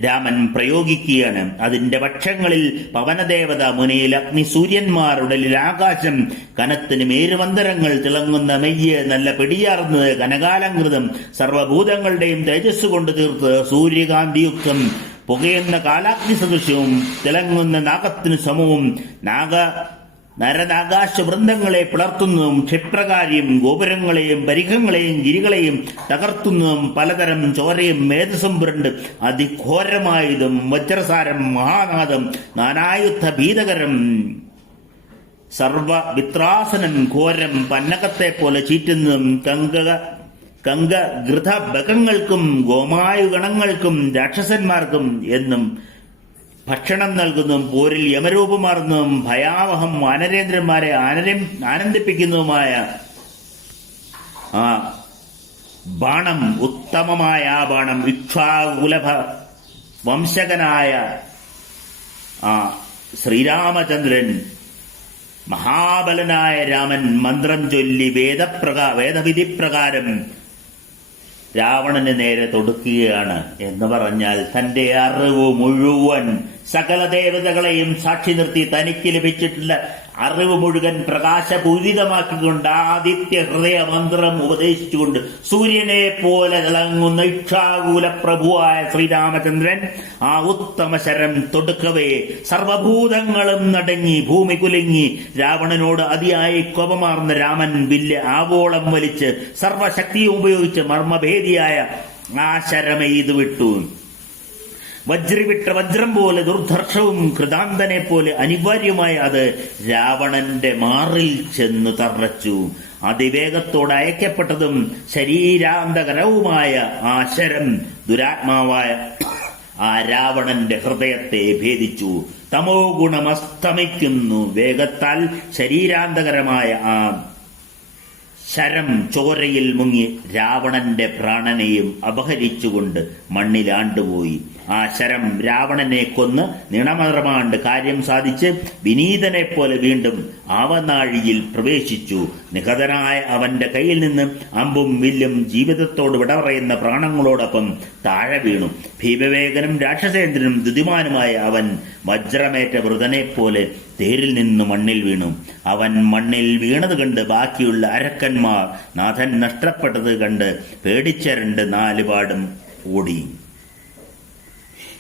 രാമൻ പ്രയോഗിക്കുകയാണ്. അതിന്റെ പക്ഷങ്ങളിൽ പവനദേവത, മുനയിൽ അഗ്നി, സൂര്യന്മാർ, ഉടലിൽ ആകാശം, കനത്തിന് മേരുമന്ദരങ്ങൾ, തിളങ്ങുന്ന നെയ്യ്, നല്ല പിടിയാർന്നത്, കനകാലങ്കൃതം, സർവഭൂതങ്ങളുടെയും തേജസ് കൊണ്ട് തീർത്ത് സൂര്യകാന്തിയുക്തം, പുകയുന്ന കാലാഗ്നി സദൃശ്യവും തിളങ്ങുന്ന നാഗത്തിന് സമവും, നരനാകാശ വൃന്ദങ്ങളെ പിളർത്തുന്നതും, ക്ഷിപ്രകാരിയും ഗോപുരങ്ങളെയും പരിഖങ്ങളെയും ഗിരികളെയും തകർത്തുന്നതും, പലതരം ചോരയും മേധസ്സും പുരണ്ട് അതിഘോരമായതും, വജ്രസാരം, മഹാനാദം, നാനായുദ്ധ ഭീതകരം, സർവവിത്രാസനം, ഘോരം, പന്നകത്തെ പോലെ ചീറ്റുന്നതും, കങ്കഘൃതബകങ്ങൾക്കും ഗോമായുഗണങ്ങൾക്കും രാക്ഷസന്മാർക്കും എന്നും ഭക്ഷണം നൽകുന്നതും, പോരിൽ യമരൂപമാർന്നതും, ഭയാവഹം വാനരേന്ദ്രന്മാരെ ആനന്ദിപ്പിക്കുന്നതുമായ ആ ബാണം, ഉത്തമമായ ആ ബാണം, ഇക്ഷ്വാകുലഭ വംശകനായ ആ ശ്രീരാമചന്ദ്രൻ, മഹാബലനായ രാമൻ മന്ത്രം ചൊല്ലി വേദവിധി പ്രകാരം രാവണന് നേരെ തൊടുക്കുകയാണ്. എന്ന് പറഞ്ഞാൽ തന്റെ അറിവ് മുഴുവൻ, സകല ദേവതകളെയും സാക്ഷി നിർത്തി തനിക്ക് ലഭിച്ചിട്ടുള്ള അറിവ് മുഴുവൻ പ്രകാശപൂരിതമാക്കിക്കൊണ്ട് ആദിത്യ ഹൃദയ മന്ത്രം ഉപദേശിച്ചുകൊണ്ട് സൂര്യനെ പോലെ തിളങ്ങുന്ന ഇക്ഷാകൂല പ്രഭുവായ ശ്രീരാമചന്ദ്രൻ ആ ഉത്തമ ശരം തൊടുക്കവേ സർവഭൂതങ്ങളും നടുങ്ങി, ഭൂമി കുലുങ്ങി. രാവണനോട് അതിയായി കോപമാർന്ന രാമൻ വില്ല് ആവോളം വലിച്ച് സർവശക്തിയും ഉപയോഗിച്ച് മർമ്മഭേദിയായ ആ ശരമെയ്തു വിട്ടു. വജ്രിവിട്ട വജ്രം പോലെ ദുർധർഷവും കൃതാന്തനെ പോലെ അനിവാര്യമായി അത് രാവണന്റെ മാറിൽ ചെന്നു തറച്ചു. അതിവേഗത്തോടെ അയക്കപ്പെട്ടതും ശരീരാന്തകരവുമായ ആ ശരം ദുരാത്മാവായ ആ രാവണന്റെ ഹൃദയത്തെ ഭേദിച്ചു. തമോ ഗുണം അസ്തമിക്കുന്നു. വേഗത്താൽ ശരീരാന്തകരമായ ആ ശരം ചോരയിൽ മുങ്ങി രാവണന്റെ പ്രാണനെയും അപഹരിച്ചുകൊണ്ട് മണ്ണിലാണ്ടുപോയി. ആ ശരം രാവണനെ കൊന്ന് നിണമറമാണ്ട് കാര്യം സാധിച്ച് വിനീതനെ പോലെ വീണ്ടും ആവനാഴിയിൽ പ്രവേശിച്ചു. നിഹതനായ അവന്റെ കയ്യിൽ നിന്ന് അമ്പും വില്ലും ജീവിതത്തോട് വിട പറയുന്ന പ്രാണങ്ങളോടൊപ്പം താഴെ വീണു. ഭീമവേഗനും രാക്ഷസേന്ദ്രനും ദുതിമാനുമായ അവൻ വജ്രമേറ്റ വൃതനെ പോലെ തേരിൽ നിന്ന് മണ്ണിൽ വീണു. അവൻ മണ്ണിൽ വീണത് കണ്ട് ബാക്കിയുള്ള അരക്കന്മാർ നാഥൻ നഷ്ടപ്പെട്ടത് കണ്ട് പേടിച്ചരണ്ട് നാലുപാടും ഓടി.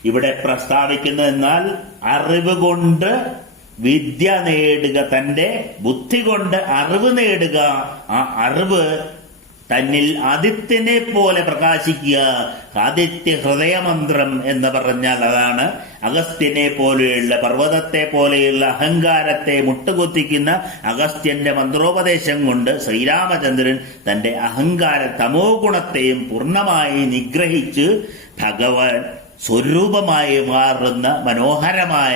ഇവിടെ പ്രസ്താവിക്കുന്നതെന്നാൽ അറിവ് കൊണ്ട് വിദ്യ നേടുക, തന്റെ ബുദ്ധി കൊണ്ട് അറിവ് നേടുക, ആ അറിവ് തന്നിൽ ആദിത്യനെ പോലെ പ്രകാശിക്കുക. ആദിത്യ ഹൃദയമന്ത്രം എന്ന് പറഞ്ഞാൽ അതാണ് അഗസ്ത്യനെ പോലെയുള്ള, പർവ്വതത്തെ പോലെയുള്ള അഹങ്കാരത്തെ മുട്ടുകുത്തിക്കുന്ന അഗസ്ത്യന്റെ മന്ത്രോപദേശം കൊണ്ട് ശ്രീരാമചന്ദ്രൻ തന്റെ അഹങ്കാര തമോ ഗുണത്തെയും പൂർണ്ണമായി നിഗ്രഹിച്ച് ഭഗവാൻ സ്വരൂപമായി മാറുന്ന മനോഹരമായ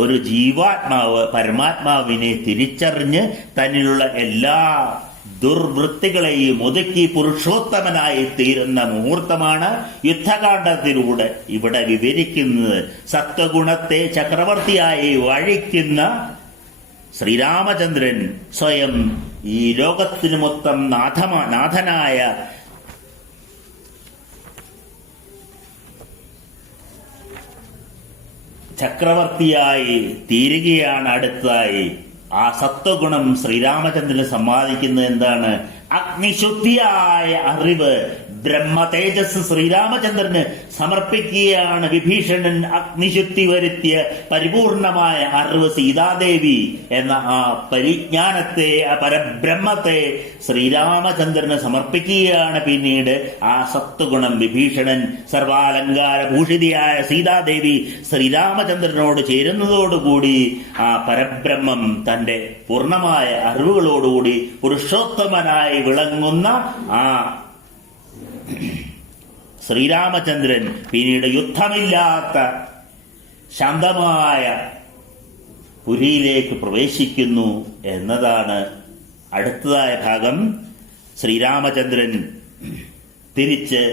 ഒരു ജീവാത്മാവ്, പരമാത്മാവിനെ തിരിച്ചറിഞ്ഞ് തന്നിലുള്ള എല്ലാ ദുർവൃത്തികളെയും ഒതുക്കി പുരുഷോത്തമനായി തീരുന്ന മുഹൂർത്തമാണ് യുദ്ധകാണ്ഡത്തിലൂടെ ഇവിടെ വിവരിക്കുന്നത്. സത്വഗുണത്തെ ചക്രവർത്തിയായി വഴിക്കുന്ന ശ്രീരാമചന്ദ്രൻ സ്വയം ഈ ലോകത്തിനു മൊത്തം നാഥനായ ചക്രവർത്തിയായി തീരുകയാണ്. അടുത്തതായി ആ സത്വഗുണം ശ്രീരാമചന്ദ്രന് സമ്മാനിക്കുന്നത് എന്താണ്? അഗ്നിശുദ്ധിയായ അറിവ്, ബ്രഹ്മ തേജസ് ശ്രീരാമചന്ദ്രന് സമർപ്പിക്കുകയാണ്. വിഭീഷണൻ അഗ്നിശുദ്ധി വരുത്തിയ പരിപൂർണമായ അറിവ് സീതാദേവി എന്ന ആ പരിജ്ഞാനത്തെ, ആ പരബ്രഹ്മത്തെ ശ്രീരാമചന്ദ്രന് സമർപ്പിക്കുകയാണ്. പിന്നീട് ആ സത്വഗുണം വിഭീഷണൻ സർവാലങ്കാര ഭൂഷിതയായ സീതാദേവി ശ്രീരാമചന്ദ്രനോട് ചേരുന്നതോടുകൂടി ആ പരബ്രഹ്മം തന്റെ പൂർണ്ണമായ അറിവുകളോടുകൂടി പുരുഷോത്തമനായി വിളങ്ങുന്ന ആ ശ്രീരാമചന്ദ്രൻ പിന്നീട് യുദ്ധമില്ലാത്ത ശാന്തമായ പുരിയിലേക്ക് പ്രവേശിക്കുന്നു എന്നതാണ് അടുത്തതായ ഭാഗം. ശ്രീരാമചന്ദ്രൻ തിരിച്ച്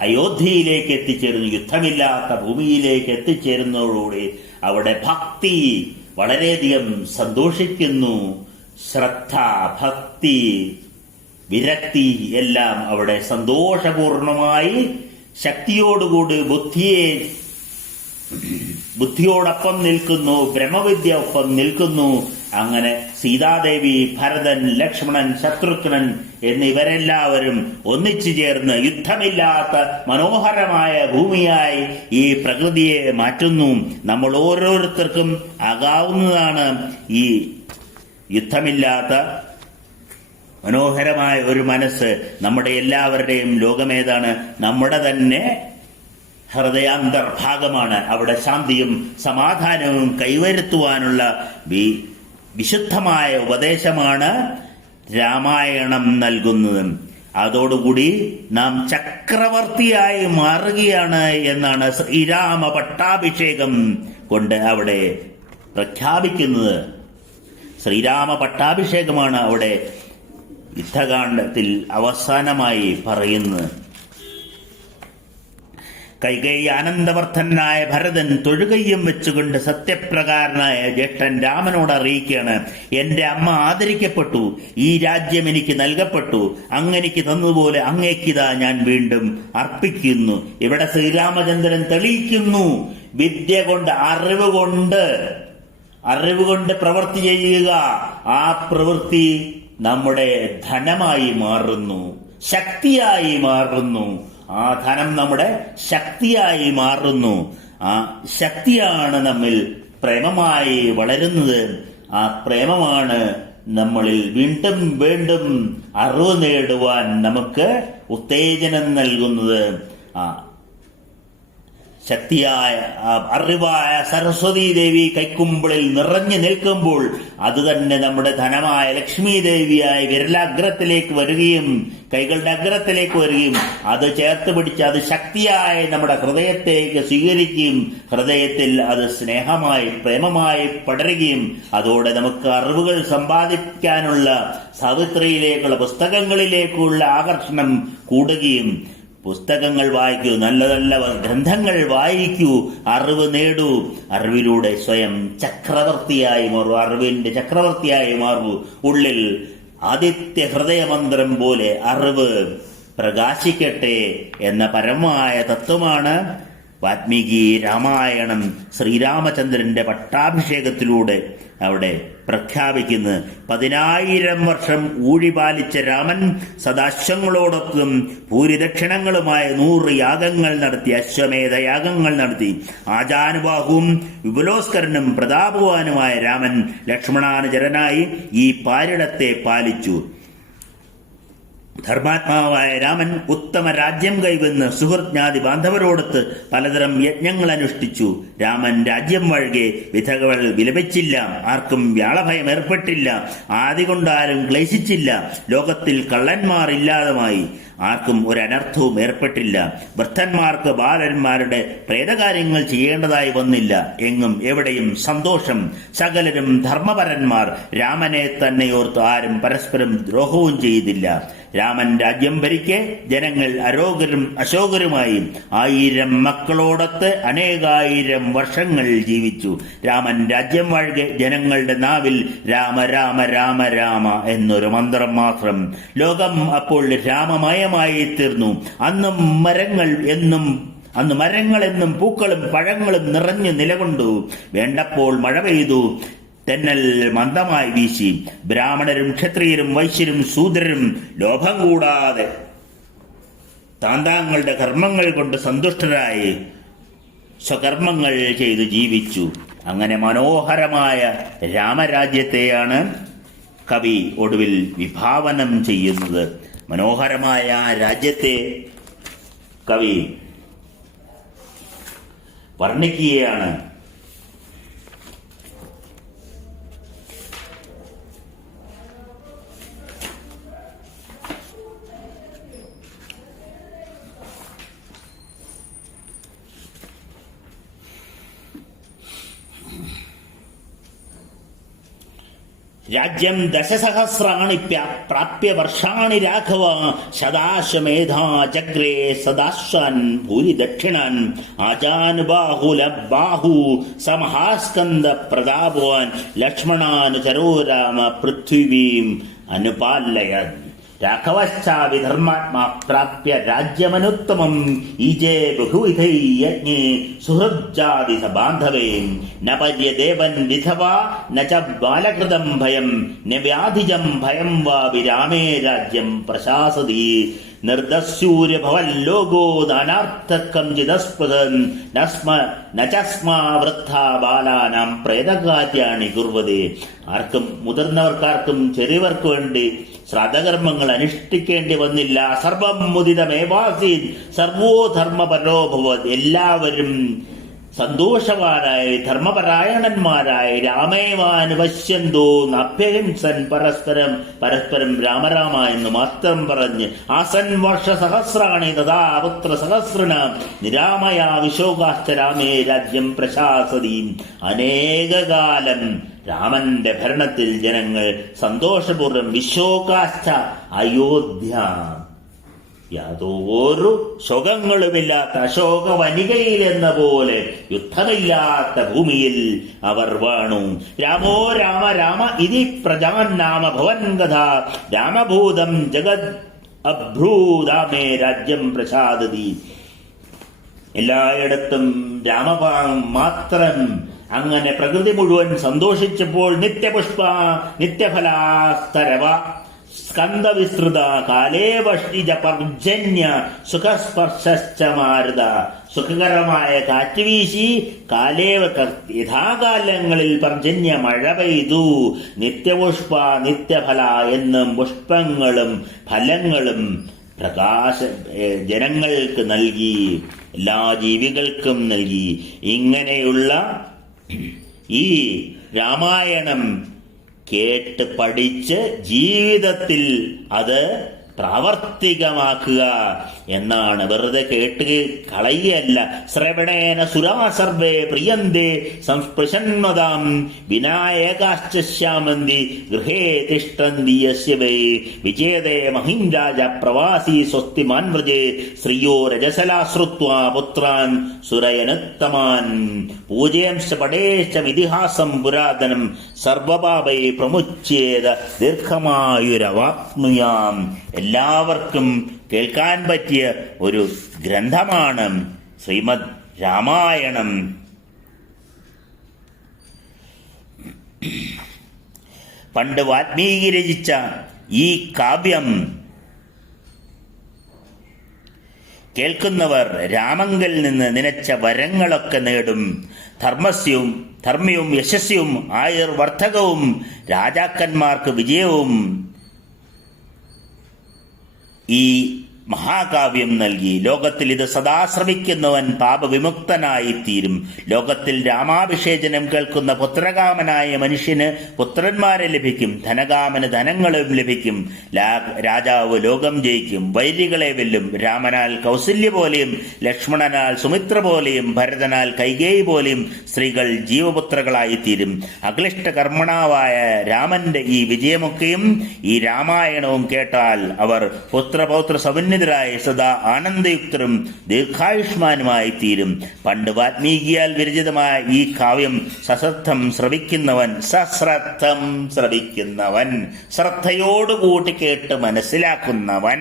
അയോധ്യയിലേക്ക് എത്തിച്ചേരുന്നു. യുദ്ധമില്ലാത്ത ഭൂമിയിലേക്ക് എത്തിച്ചേരുന്നതോടുകൂടി അവിടെ ഭക്തി വളരെയധികം സന്തോഷിക്കുന്നു. ശ്രദ്ധ, ഭക്തി, വിരക്തി എല്ലാം അവിടെ സന്തോഷപൂർണമായി ശക്തിയോടുകൂടി ബുദ്ധിയോടൊപ്പം നിൽക്കുന്നു, ബ്രഹ്മവിദ്യ ഒപ്പം നിൽക്കുന്നു. അങ്ങനെ സീതാദേവി, ഭരതൻ, ലക്ഷ്മണൻ, ശത്രുഘ്നൻ എന്നിവരെല്ലാവരും ഒന്നിച്ചു ചേർന്ന് യുദ്ധമില്ലാത്ത മനോഹരമായ ഭൂമിയായി ഈ പ്രകൃതിയെ മാറ്റുന്നു. നമ്മൾ ഓരോരുത്തർക്കും ആകാവുന്നതാണ് ഈ യുദ്ധമില്ലാത്ത മനോഹരമായ ഒരു മനസ്സ്. നമ്മുടെ എല്ലാവരുടെയും ലോകമേതാണ്? നമ്മുടെ തന്നെ ഹൃദയാന്തർഭാഗമാണ്. അവിടെ ശാന്തിയും സമാധാനവും കൈവരുത്തുവാനുള്ള വിശുദ്ധമായ ഉപദേശമാണ് രാമായണം നൽകുന്നത്. അതോടുകൂടി നാം ചക്രവർത്തിയായി മാറുകയാണ് എന്നാണ് ശ്രീരാമ പട്ടാഭിഷേകം കൊണ്ട് അവിടെ പ്രഖ്യാപിക്കുന്നത്. ശ്രീരാമ പട്ടാഭിഷേകമാണ് അവിടെ യുദ്ധകാണ്ഡത്തിൽ അവസാനമായി പറയുന്നത്. കൈകേയി ആനന്ദവർദ്ധനായ ഭരതൻ തൊഴുകയ്യം വെച്ചുകൊണ്ട് സത്യപ്രകാരനായ ജ്യേഷ്ഠൻ രാമനോട് അറിയിക്കുകയാണ്, എന്റെ അമ്മ ആദരിക്കപ്പെട്ടു, ഈ രാജ്യം എനിക്ക് നൽകപ്പെട്ടു, അങ്ങെനിക്ക് തന്നതുപോലെ അങ്ങേക്കിതാ ഞാൻ വീണ്ടും അർപ്പിക്കുന്നു. ഇവിടെ ശ്രീരാമചന്ദ്രൻ തെളിയിക്കുന്നു, വിദ്യ കൊണ്ട്, അറിവ് കൊണ്ട് പ്രവൃത്തി ചെയ്യുക. ആ പ്രവൃത്തി നമ്മുടെ ധനമായി മാറുന്നു, ശക്തിയായി മാറുന്നു. ആ ധനം നമ്മുടെ ശക്തിയായി മാറുന്നു. ആ ശക്തിയാണ് നമ്മിൽ പ്രേമമായി വളരുന്നത്. ആ പ്രേമമാണ് നമ്മളിൽ വീണ്ടും വീണ്ടും അറിവ് നേടുവാൻ നമുക്ക് ഉത്തേജനം നൽകുന്നത്. ആ ശക്തിയായ അറിവായ സരസ്വതീ ദേവി കൈക്കുമ്പിളിൽ നിറഞ്ഞു നിൽക്കുമ്പോൾ അത് തന്നെ നമ്മുടെ ധനമായ ലക്ഷ്മി ദേവിയായി വിരലാഗ്രത്തിലേക്ക് വരികയും കൈകളുടെ അഗ്രത്തിലേക്ക് വരികയും അത് ചേർത്ത് പിടിച്ച് അത് ശക്തിയായി നമ്മുടെ ഹൃദയത്തേക്ക് സ്വീകരിക്കുകയും ഹൃദയത്തിൽ അത് സ്നേഹമായി പ്രേമമായി പടരുകയും അതോടെ നമുക്ക് അറിവുകൾ സമ്പാദിക്കാനുള്ള സാവിത്രിയിലേക്കുള്ള പുസ്തകങ്ങളിലേക്കുള്ള ആകർഷണം കൂടുകയും പുസ്തകങ്ങൾ വായിക്കൂ, നല്ല നല്ല ഗ്രന്ഥങ്ങൾ വായിക്കൂ, അറിവ് നേടൂ, അറിവിലൂടെ സ്വയം ചക്രവർത്തിയായി മാറൂ, അറിവിന്റെ ചക്രവർത്തിയായി മാറൂ. ഉള്ളിൽ ആദിത്യ ഹൃദയമന്ത്രം പോലെ അറിവ് പ്രകാശിക്കട്ടെ എന്ന പരമമായ തത്വമാണ് വാൽമീകി രാമായണം ശ്രീരാമചന്ദ്രന്റെ പട്ടാഭിഷേകത്തിലൂടെ അവിടെ പ്രഖ്യാപിക്കുന്നത്. 10,000 വർഷം ഊഴിപാലിച്ച രാമൻ സദാശ്വങ്ങളോടൊപ്പം ഭൂരിദക്ഷിണങ്ങളുമായി 100 യാഗങ്ങൾ നടത്തി, അശ്വമേധ യാഗങ്ങൾ നടത്തി. ആജാനുബാഹുവും വിപുലോസ്കരനും പ്രതാപവാനുമായ രാമൻ ലക്ഷ്മണാനുചരനായി ഈ പാരിടത്തെ പാലിച്ചു. ധർമാത്മാവായ രാമൻ ഉത്തമ രാജ്യം കൈവന്ന് സുഹൃജ്ഞാതി ബാന്ധവരോടൊത്ത് പലതരം യജ്ഞങ്ങൾ അനുഷ്ഠിച്ചു. രാമൻ രാജ്യം വഴകെ വിധകൾ വിലപിച്ചില്ല, ആർക്കും വ്യാളഭയം ഏർപ്പെട്ടില്ല, ആദി കൊണ്ടാരും ക്ലേശിച്ചില്ല, ലോകത്തിൽ കള്ളന്മാർ ഇല്ലാതമായി, ആർക്കും ഒരനർത്ഥവും ഏർപ്പെട്ടില്ല. വൃദ്ധന്മാർക്ക് ബാലന്മാരുടെ പ്രേതകാര്യങ്ങൾ ചെയ്യേണ്ടതായി വന്നില്ല. എങ്ങും എവിടെയും സന്തോഷം. സകലരും ധർമ്മപരന്മാർ. രാമനെ തന്നെയോർത്ത് ആരും പരസ്പരം ദ്രോഹവും ചെയ്തില്ല. രാമൻ രാജ്യം ഭരിക്കെ ജനങ്ങൾ അരോഗരും അശോകരുമായി 1000 മക്കളോടൊത്ത് അനേകായിരം വർഷങ്ങൾ ജീവിച്ചു. രാമൻ രാജ്യം വാഴുക ജനങ്ങളുടെ നാവിൽ രാമ രാമ രാമ രാമ എന്നൊരു മന്ത്രം മാത്രം. ലോകം അപ്പോൾ രാമമയമായി തീർന്നു. അന്ന് മരങ്ങളെന്നും പൂക്കളും പഴങ്ങളും നിറഞ്ഞു നിലകൊണ്ടു. വേണ്ടപ്പോൾ മഴ പെയ്തു. തെന്നൽ മന്ദമായി വീശി. ബ്രാഹ്മണരും ക്ഷത്രിയരും വൈശ്യരും ശൂദ്രരും ലോഭം കൂടാതെ താന്താങ്ങളുടെ കർമ്മങ്ങൾ കൊണ്ട് സന്തുഷ്ടരായി സ്വകർമ്മങ്ങൾ ചെയ്തു ജീവിച്ചു. അങ്ങനെ മനോഹരമായ രാമരാജ്യത്തെയാണ് കവി ഒടുവിൽ വിഭാവനം ചെയ്യുന്നത്. മനോഹരമായ ആ രാജ്യത്തെ കവി വർണ്ണിക്കുകയാണ്. രാജ്യം 10,000 പ്രാപ്യ വർഷാണി രാഘവ ശതാശ്വമേധാ ചക്രേ സദാശ്വാൻ ഭൂരിദക്ഷിണാൻ ആജാനുബാഹു സമഹാസ്കന്ദ പ്രതാപവാൻ ലക്ഷ്മണാനുചരോ രാമ പൃഥ്വീം അനുപാലയൻ. രാഘവശ്ചാപി ധർമാത്മാ പ്രാപ്യ രാജ്യമനുത്തമം ഈജേ ബഹുവിധൈ യജ്ഞേ സുഹൃജാതി സബാന്ധവേ ന പര്യദേവൻ വിധവാ ന ച ബാലകൃതം ഭയം ന വ്യാധിജം ഭയം വാ വിരാമേ രാജ്യം പ്രശാസതി. നിർദസ്യൂര്യഭവല്ലോകോ ദാനാർത്ഥകം ചിദസ്പൃതൻ നചസ്മാ വൃദ്ധ ബാലാനാം പ്രേതകാര്യാണി കുർവതേ. ആർക്കും മുതിർന്നവർക്കാർക്കും ചെറിയവർക്ക് വേണ്ടി ശ്രാദ്ധകർമ്മങ്ങൾ അനുഷ്ഠിക്കേണ്ടി വന്നില്ല. സർവം മുദിതമേവാസീൻ സർവോ ധർമ്മപരോഭവത്. എല്ലാവരും സന്തോഷവാനായി ധർമ്മപരായണന്മാരായി രാമേവാനുപശ്യന്തോ അഭ്യഹിംസൻ പരസ്പരം രാമരാമ എന്ന് മാത്രം പറഞ്ഞ് ആസൻ വർഷസഹസ്രാണി തഥാ പുത്രസഹസ്രണ നിരാമയ വിശോകാശ്ച രാമേ രാജ്യം പ്രശാസതി. അനേകകാലം രാമന്റെ ഭരണത്തിൽ ജനങ്ങൾ സന്തോഷപൂർവ്വം വിശോകാശ്ച അയോധ്യ യാതൊരു ശോകങ്ങളുമില്ലാത്ത അശോകവനികയിൽ എന്ന പോലെ യുദ്ധമില്ലാത്ത ഭൂമിയിൽ അവർ വാണു. രാമോ രാമ രാമ ഇതി പ്രജാന്നാമ ഭവൻ കഥ രാമഭൂതം ജഗത് അഭ്രൂതാമേ രാജ്യം പ്രസാദതി. എല്ലായിടത്തും രാമഭാവം മാത്രം. അങ്ങനെ പ്രകൃതി മുഴുവൻ സന്തോഷിച്ചപ്പോൾ നിത്യപുഷ്പ നിത്യഫലാസ്തരവ സ്കന്ദവിസ്തൃത കാലേ വഷ്ടിജ പർജന്യ സുഖസ്പർശശ്ച മാരുത. സുഖകരമായ കാറ്റ് വീശി കാലേവ യഥാകാലങ്ങളിൽ പർജന്യ മഴ പെയ്തു. നിത്യപുഷ്പ നിത്യഫല എന്നും പുഷ്പങ്ങളും ഫലങ്ങളും ജനങ്ങൾക്ക് നൽകി. എല്ലാ ജീവികൾക്കും നൽകി. ഇങ്ങനെയുള്ള ഈ രാമായണം കേട്ട് പഠിച്ച് ജീവിതത്തിൽ അത് പ്രാവർത്തികമാക്കുക എന്നാണ്. വെറുതെ കേട്ട് കളയല്ല. ശ്രവണേന സുരാ സർവേ പ്രിയന്തേ സംസ്പൃശന്മതാം വിനായകാശ്ചാമന്തി ഗൃഹേ തിഷ്ഠന്തി യസ്യ വൈ വിജേതേ മഹിംരാജ പ്രവാസി സ്വസ്തിമാൻ വ്രജേ ശ്രിയോ രജസലാ ശ്രുത്വാ പുത്രാൻ സുരയനുത്തമാൻ പൂജേംശ്ച പടേശ്ച ഇതിഹാസം പുരാതനം സർവപാപൈ പ്രമുച്യേത ദീർഘമായുരവാപ്നുയാം. എല്ലാവർക്കും കേൾക്കാൻ പറ്റിയ ഒരു ഗ്രന്ഥമാണ് ശ്രീമദ് രാമായണം. പണ്ട് വാൽമീകി രചിച്ച ഈ കാവ്യം കേൾക്കുന്നവർ രാമങ്കൽ നിന്ന് നനച്ച വരങ്ങളൊക്കെ നേടും. ധർമ്മ്യവും യശസ്സും ആയുർവർദ്ധകവും രാജാക്കന്മാർക്ക് വിജയവും ഈ മഹാകാവ്യം നൽകി. ലോകത്തിൽ ഇത് സദാ ശ്രവിക്കുന്നവൻ പാപവിമുക്തനായിത്തീരും. ലോകത്തിൽ രാമാഭിഷേചനം കേൾക്കുന്ന പുത്രകാമനായ മനുഷ്യന് പുത്രന്മാരെ ലഭിക്കും, ധനകാമന് ധനങ്ങളും ലഭിക്കും. രാജാവ് ലോകം ജയിക്കും, വൈരികളെ വെല്ലും. രാമനാൽ കൗസല്യ പോലെയും ലക്ഷ്മണനാൽ സുമിത്ര പോലെയും ഭരതനാൽ കൈകേയി പോലെയും സ്ത്രീകൾ ജീവപുത്രകളായിത്തീരും. അക്ലിഷ്ട കർമ്മണാവായ രാമന്റെ ഈ വിജയമൊക്കെയും ഈ രാമായണവും കേട്ടാൽ അവർ പുത്രപൗത്ര സൗന്യ സദാ ആനന്ദയുക്തരും ദീർഘായുഷ്മാനുമായി തീരും. പണ്ട് വാൽമീകിയാൽ വിരചിതമായ ഈ കാവ്യം സശ്രദ്ധം ശ്രവിക്കുന്നവൻ ശ്രദ്ധയോടുകൂട്ടി കേട്ട് മനസ്സിലാക്കുന്നവൻ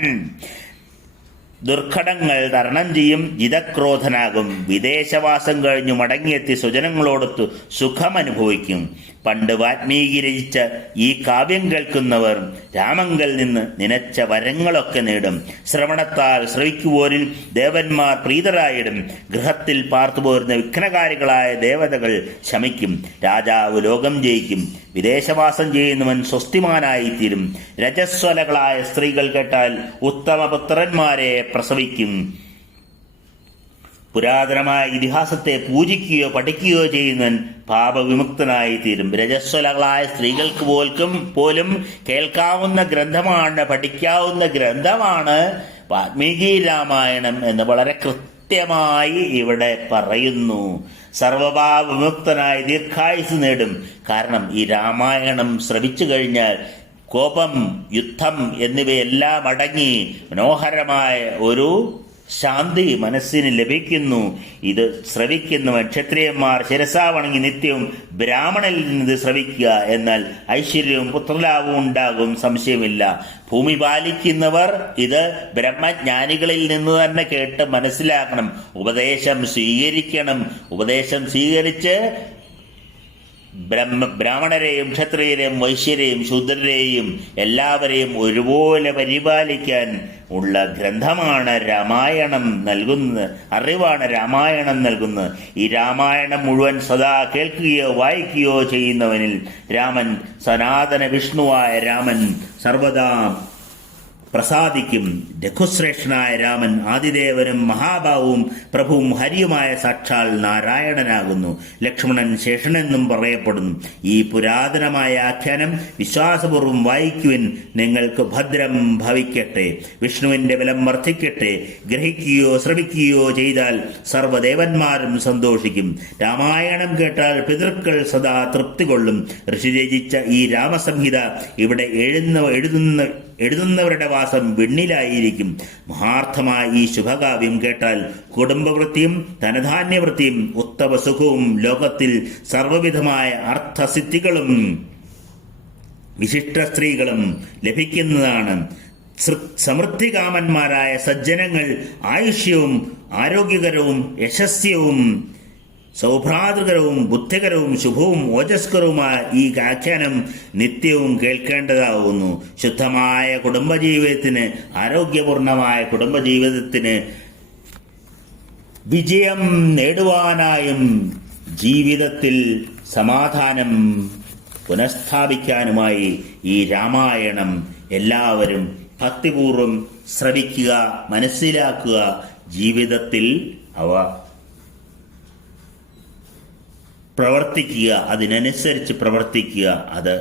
ദുർഘടങ്ങൾ തരണം ചെയ്യും, ജിതക്രോധനാകും. വിദേശവാസം കഴിഞ്ഞു മടങ്ങിയെത്തി സ്വജനങ്ങളോടൊത്ത് സുഖമനുഭവിക്കും. പണ്ട് വാൽമീകി രചിച്ച ഈ കാവ്യം കേൾക്കുന്നവർ രാമങ്കൽ നിന്ന് നനച്ച വരങ്ങളൊക്കെ നേടും. ശ്രവണത്താൽ ശ്രവിക്കുവോരിൽ ദേവന്മാർ പ്രീതരായിടും. ഗൃഹത്തിൽ പാർത്തുപോരുന്ന വിഘ്നകാരികളായ ദേവതകൾ ശമിക്കും. രാജാവ് ലോകം ജയിക്കും. വിദേശവാസം ചെയ്യുന്നവൻ സ്വസ്തിമാനായിത്തീരും. രജസ്വലകളായ സ്ത്രീകൾ കേട്ടാൽ ഉത്തമ പുത്രന്മാരെ പ്രസവിക്കും. പുരാതനമായ ഇതിഹാസത്തെ പൂജിക്കുകയോ പഠിക്കുകയോ ചെയ്യുന്നവൻ പാപവിമുക്തനായിത്തീരും. രജസ്വലകളായ സ്ത്രീകൾക്ക് പോലും കേൾക്കാവുന്ന ഗ്രന്ഥമാണ്, പഠിക്കാവുന്ന ഗ്രന്ഥമാണ് വാൽമീകി രാമായണം എന്ന് വളരെ കൃത്യമായി ഇവിടെ പറയുന്നു. സർവപാപവിമുക്തനായി ദീർഘായുസ് നേടും. കാരണം ഈ രാമായണം ശ്രവിച്ചു കഴിഞ്ഞാൽ കോപം, യുദ്ധം എന്നിവയെല്ലാം അടങ്ങി മനോഹരമായ ഒരു ശാന്തി മനസ്സിന് ലഭിക്കുന്നു. ഇത് ശ്രവിക്കുന്നവൻ ക്ഷത്രിയന്മാർ ശിരസാ വണങ്ങി നിത്യവും ബ്രാഹ്മണനിൽ നിന്ന് ശ്രവിക്കുക. എന്നാൽ ഐശ്വര്യവും പുത്രലാഭവും ഉണ്ടാകും, സംശയമില്ല. ഭൂമി പാലിക്കുന്നവർ ഇത് ബ്രഹ്മജ്ഞാനികളിൽ നിന്ന് തന്നെ കേട്ട് മനസ്സിലാക്കണം. ഉപദേശം സ്വീകരിക്കണം. ഉപദേശം സ്വീകരിച്ച് ബ്രാഹ്മണരെയും ക്ഷത്രിയരെയും വൈശ്യരെയും ശൂദ്രരെയും എല്ലാവരെയും ഒരുപോലെ പരിപാലിക്കാൻ ഉള്ള ഗ്രന്ഥമാണ് രാമായണം നൽകുന്നത്, അറിവാണ് രാമായണം നൽകുന്നത്. ഈ രാമായണം മുഴുവൻ സദാ കേൾക്കുകയോ വായിക്കുകയോ ചെയ്യുന്നവനിൽ രാമൻ, സനാതന വിഷ്ണുവായ രാമൻ സർവദാ പ്രസാദിക്കും. രഘുശ്രേഷ്ഠനായ രാമൻ ആദിദേവനും മഹാഭാവും പ്രഭുവും ഹരിയുമായ സാക്ഷാൽ നാരായണനാകുന്നു. ലക്ഷ്മണൻ ശേഷനെന്നും പറയപ്പെടുന്നു. ഈ പുരാതനമായ ആഖ്യാനം വിശ്വാസപൂർവ്വം വായിക്കുവിൻ, നിങ്ങൾക്ക് ഭദ്രം ഭവിക്കട്ടെ, വിഷ്ണുവിന്റെ ബലം വർദ്ധിക്കട്ടെ. ഗ്രഹിക്കുകയോ ശ്രവിക്കുകയോ ചെയ്താൽ സർവ്വദേവന്മാരും സന്തോഷിക്കും. രാമായണം കേട്ടാൽ പിതൃക്കൾ സദാ തൃപ്തി കൊള്ളും. ഋഷി രചിച്ച ഈ രാമസംഹിത ഇവിടെ എഴുതുന്നവരുടെ വാസം വിണ്ണിലായിരിക്കും. മഹാർത്ഥമായ ഈ ശുഭകാവ്യം കേട്ടാൽ കുടുംബവൃത്തിയും ധനധാന്യവൃത്തിയും ഉത്തമ സുഖവും ലോകത്തിൽ സർവ്വവിധമായ അർത്ഥസിദ്ധികളും വിശിഷ്ട സ്ത്രീകളും ലഭിക്കുന്നതാണ്. സമൃദ്ധികാമന്മാരായ സജ്ജനങ്ങൾ ആയുഷ്യവും ആരോഗ്യകരവും യശസ്യവും സൗഭ്രാതൃകരവും ബുദ്ധികരവും ശുഭവും ഓജസ്കരവുമായ ഈ ആഖ്യാനം നിത്യവും കേൾക്കേണ്ടതാവുന്നു. ശുദ്ധമായ കുടുംബജീവിതത്തിന്, ആരോഗ്യപൂർണമായ കുടുംബജീവിതത്തിന് വിജയം നേടുവാനായും ജീവിതത്തിൽ സമാധാനം പുനഃസ്ഥാപിക്കാനുമായി ഈ രാമായണം എല്ലാവരും ഭക്തിപൂർവ്വം ശ്രവിക്കുക, മനസ്സിലാക്കുക, ജീവിതത്തിൽ അവ പ്രവർത്തിക്കുക, അതിനനുസരിച്ച് പ്രവർത്തിക്കുക. അത്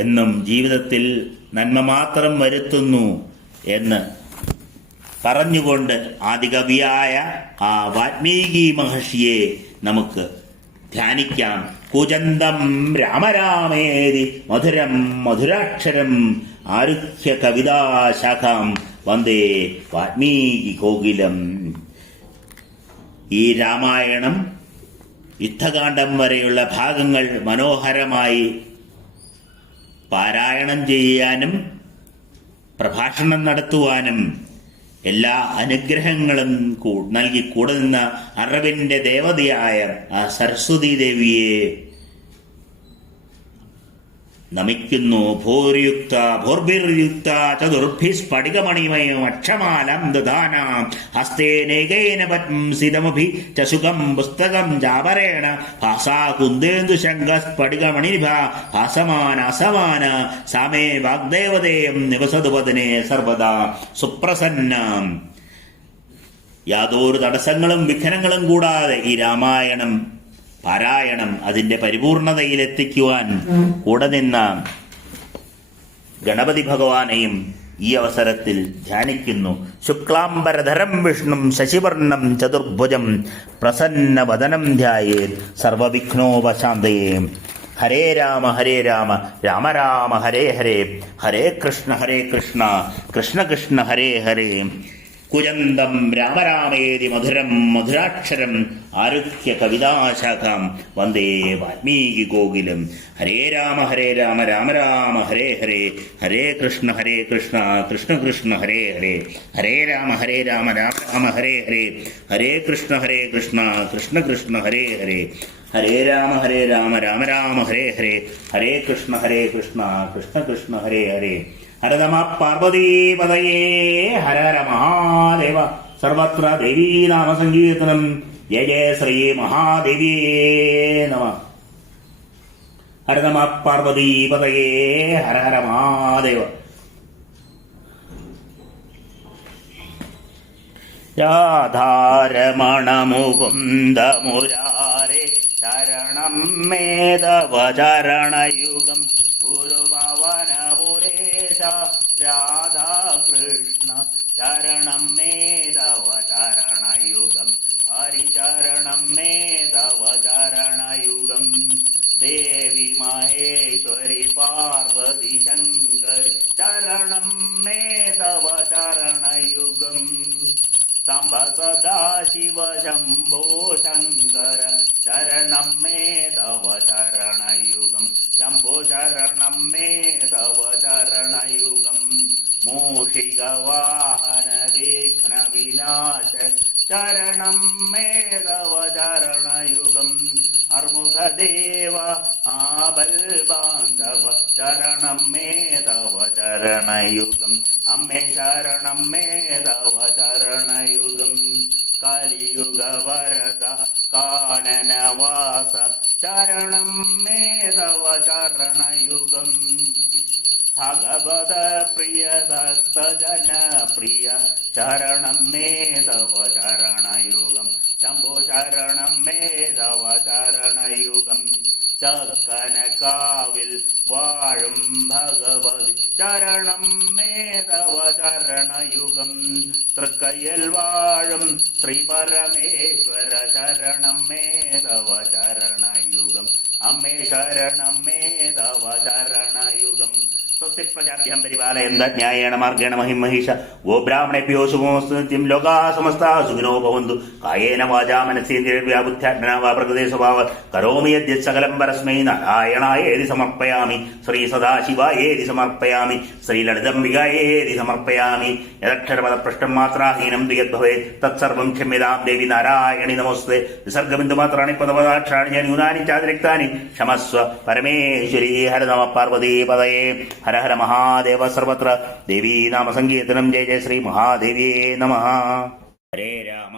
എന്നും ജീവിതത്തിൽ നന്മ മാത്രം വരുത്തുന്നു എന്ന് പറഞ്ഞുകൊണ്ട് ആദികവിയായ ആ വാൽമീകി മഹർഷിയെ നമുക്ക് ധ്യാനിക്കാം. കുജന്തം രാമരാമേതി മധുരം മധുരാക്ഷരം ആരുഹ്യ കവിതാശാഖാം വന്ദേ വാൽമീകി കോകിലം. ഈ രാമായണം യുദ്ധകാന്ഡം വരെയുള്ള ഭാഗങ്ങൾ മനോഹരമായി പാരായണം ചെയ്യാനും പ്രഭാഷണം നടത്തുവാനും എല്ലാ അനുഗ്രഹങ്ങളും നൽകി കൂടെ നിന്ന അറിവിന്റെ ദേവതയായ ആ സരസ്വതി ദേവിയെ നമിക്കുന്നു. ഭൂർഭിർയുക്ത ചതുർഭി സ്ഫടികമണിമയം അക്ഷമാലം ദധാനാം ഹസ്തേനേകേന പത്ംസിതമഭി ചസുകം പുസ്തകം ജാപരേണ ഭാസാ കുന്ദേന്ദു ശങ്ക സ്ഫടികമണിഭ ഭാസമാന അസമാന സാമേ വാഗ്ദേവതേയം നിവസതു വദനേ സർവദാ സുപ്രസന്നം. യാതൊരു തടസ്സങ്ങളും വിഘ്നങ്ങളും കൂടാതെ ഈ രാമായണം പാരായണം അതിന്റെ പരിപൂർണതയിലെത്തിക്കുവാൻ കൂടെ നിന്ന ഗണപതി ഭഗവാനെയും ഈ അവസരത്തിൽ ധ്യാനിക്കുന്നു. ശുക്ലാംബരധരം വിഷ്ണും ശശിവർണം ചതുർഭുജം പ്രസന്നവദനം ധ്യായേത് സർവവിഘ്നോപശാന്തയേ. ഹരേ രാമ രാമ രാമ ഹരേ ഹരേ, ഹരേ കൃഷ്ണ കൃഷ്ണ കൃഷ്ണ ഹരേ ഹരേ. കുജന്തം രാമരാമേതി മധുരം മധുരാക്ഷരം ആരുഹ്യ കവിതാശാഖാം വന്ദേ വാൽമീകി കോകിലം. ഹരേ രാമ രാമ രാമ ഹരേ ഹരേ, ഹരേ കൃഷ്ണ കൃഷ്ണ കൃഷ്ണ ഹരേ ഹരേ. ഹരേ രാമ രാമ രാമ ഹരേ ഹരേ, ഹരേ കൃഷ്ണ കൃഷ്ണ കൃഷ്ണ ഹരേ ഹരേ. ഹരേ രാമ രാമ രാമ ഹരേ ഹരേ, ഹരേ കൃഷ്ണ കൃഷ്ണ കൃഷ്ണ ഹരേ ഹരേ. ഹര നമ പാർവതീപതയേ, ഹര ഹര മഹാദേവ. സർവത്ര ദേവീ നാമ സങ്കീർത്തനം. ജയ ജയ ശ്രീ മഹാദേവിയേ നമ. ഹര നമ പാർവതീപതയേ, ഹര ഹര മഹാദേവ. രാധാരമണ മുകുന്ദ മുരാരേ ശരണം മേ തവ ചരണയുഗം. ഗുരുഭവനപുരേശ രാധാകൃഷ്ണ ശരണം മേ തവ ചരണയുഗം. ഹരിചരണം മേ തവ ചരണയുഗം. ദേവി മഹേശ്വരി പാർവതി ശങ്കരി ശരണം മേ തവ ചരണയുഗം. സാംബ സദാശിവ ശംഭോ ശങ്കര ശരണം മേ തവ ചരണയുഗം. ശംഭോ ശരണം മേ തവ ചരണയുഗം. മൂഷിക വാഹന വിഘ്ന വിനാശ ശരണം മേ തവ ചരണയുഗം. അർമുഖദേവ ആപൽ ബാന്ധവ ശരണം മേ തവ ചരണയുഗം. അമ്മേ ശരണം മേ തവ ചരണയുഗം. കലിയുഗ വരദ കാനനവാസ ശരണം മേ തവ ചരണയുഗം. ഭഗവത പ്രിയ ഭക്തജന പ്രിയ ശരണം മേ തവ ചരണയുഗം. ശംഭോ ശരണം മേ തവ ചരണയുഗം. ചക്കനക്കാവിൽ വാഴും ഭഗവതി ശരണം മേ തവ ചരണയുഗം. തൃക്കയ്യൽ വാഴും ശ്രീ പരമേശ്വര ശരണം മേ തവ ചരണയുഗം. അമ്മേ ശരണം മേ തവ ചരണയുഗം. സ്വസ്തിപ്രജാഭ്യം പരിപാലയന്ത ന്യായേണ മാർഗേണ മഹിം മഹിഷ ഗോബ്രാഹ്മണേഭ്യോ ശുഭമസ്തു നിത്യം. ലോകാ സമസ്താ സുഖിനോ ഭവന്തു. കായേന വാചാ മനസേന്ദ്രിയ ബുദ്ധ്യാത്മനാ വാ പ്രകൃതേ സ്വഭാവ കരോമി യദ്യത് സകലം പരസ്മൈ നാരായണായേതി സമർപ്പയാമി. ശ്രീ സദാശിവായേതി സമർപ്പയാമി. ശ്രീ ലളിതംബികായേതി സമർപ്പയാമി. യദക്ഷരപദപൃഷ്ടം മാത്രാഹീനം യദ്ഭവേത് തത്സർവം ക്ഷമ്യതാം ദേവി നാരായണി നമോസ്തേ. വിസർഗബിന്ദുമാത്രാണി പദപദാക്ഷരാണി ന്യൂനാനി ചാതിരിക്താനി ക്ഷമസ്വ പരമേശ്വരി. ഹര നമ പാർവതീപതയേ. ഹര ഹര മഹാദേവ. സർവത്ര ദേവീ നാമ സങ്കീർത്തനം. ജയ ജയ ശ്രീ മഹാദേവിയേ നമഃ. ഹരേ രാമ.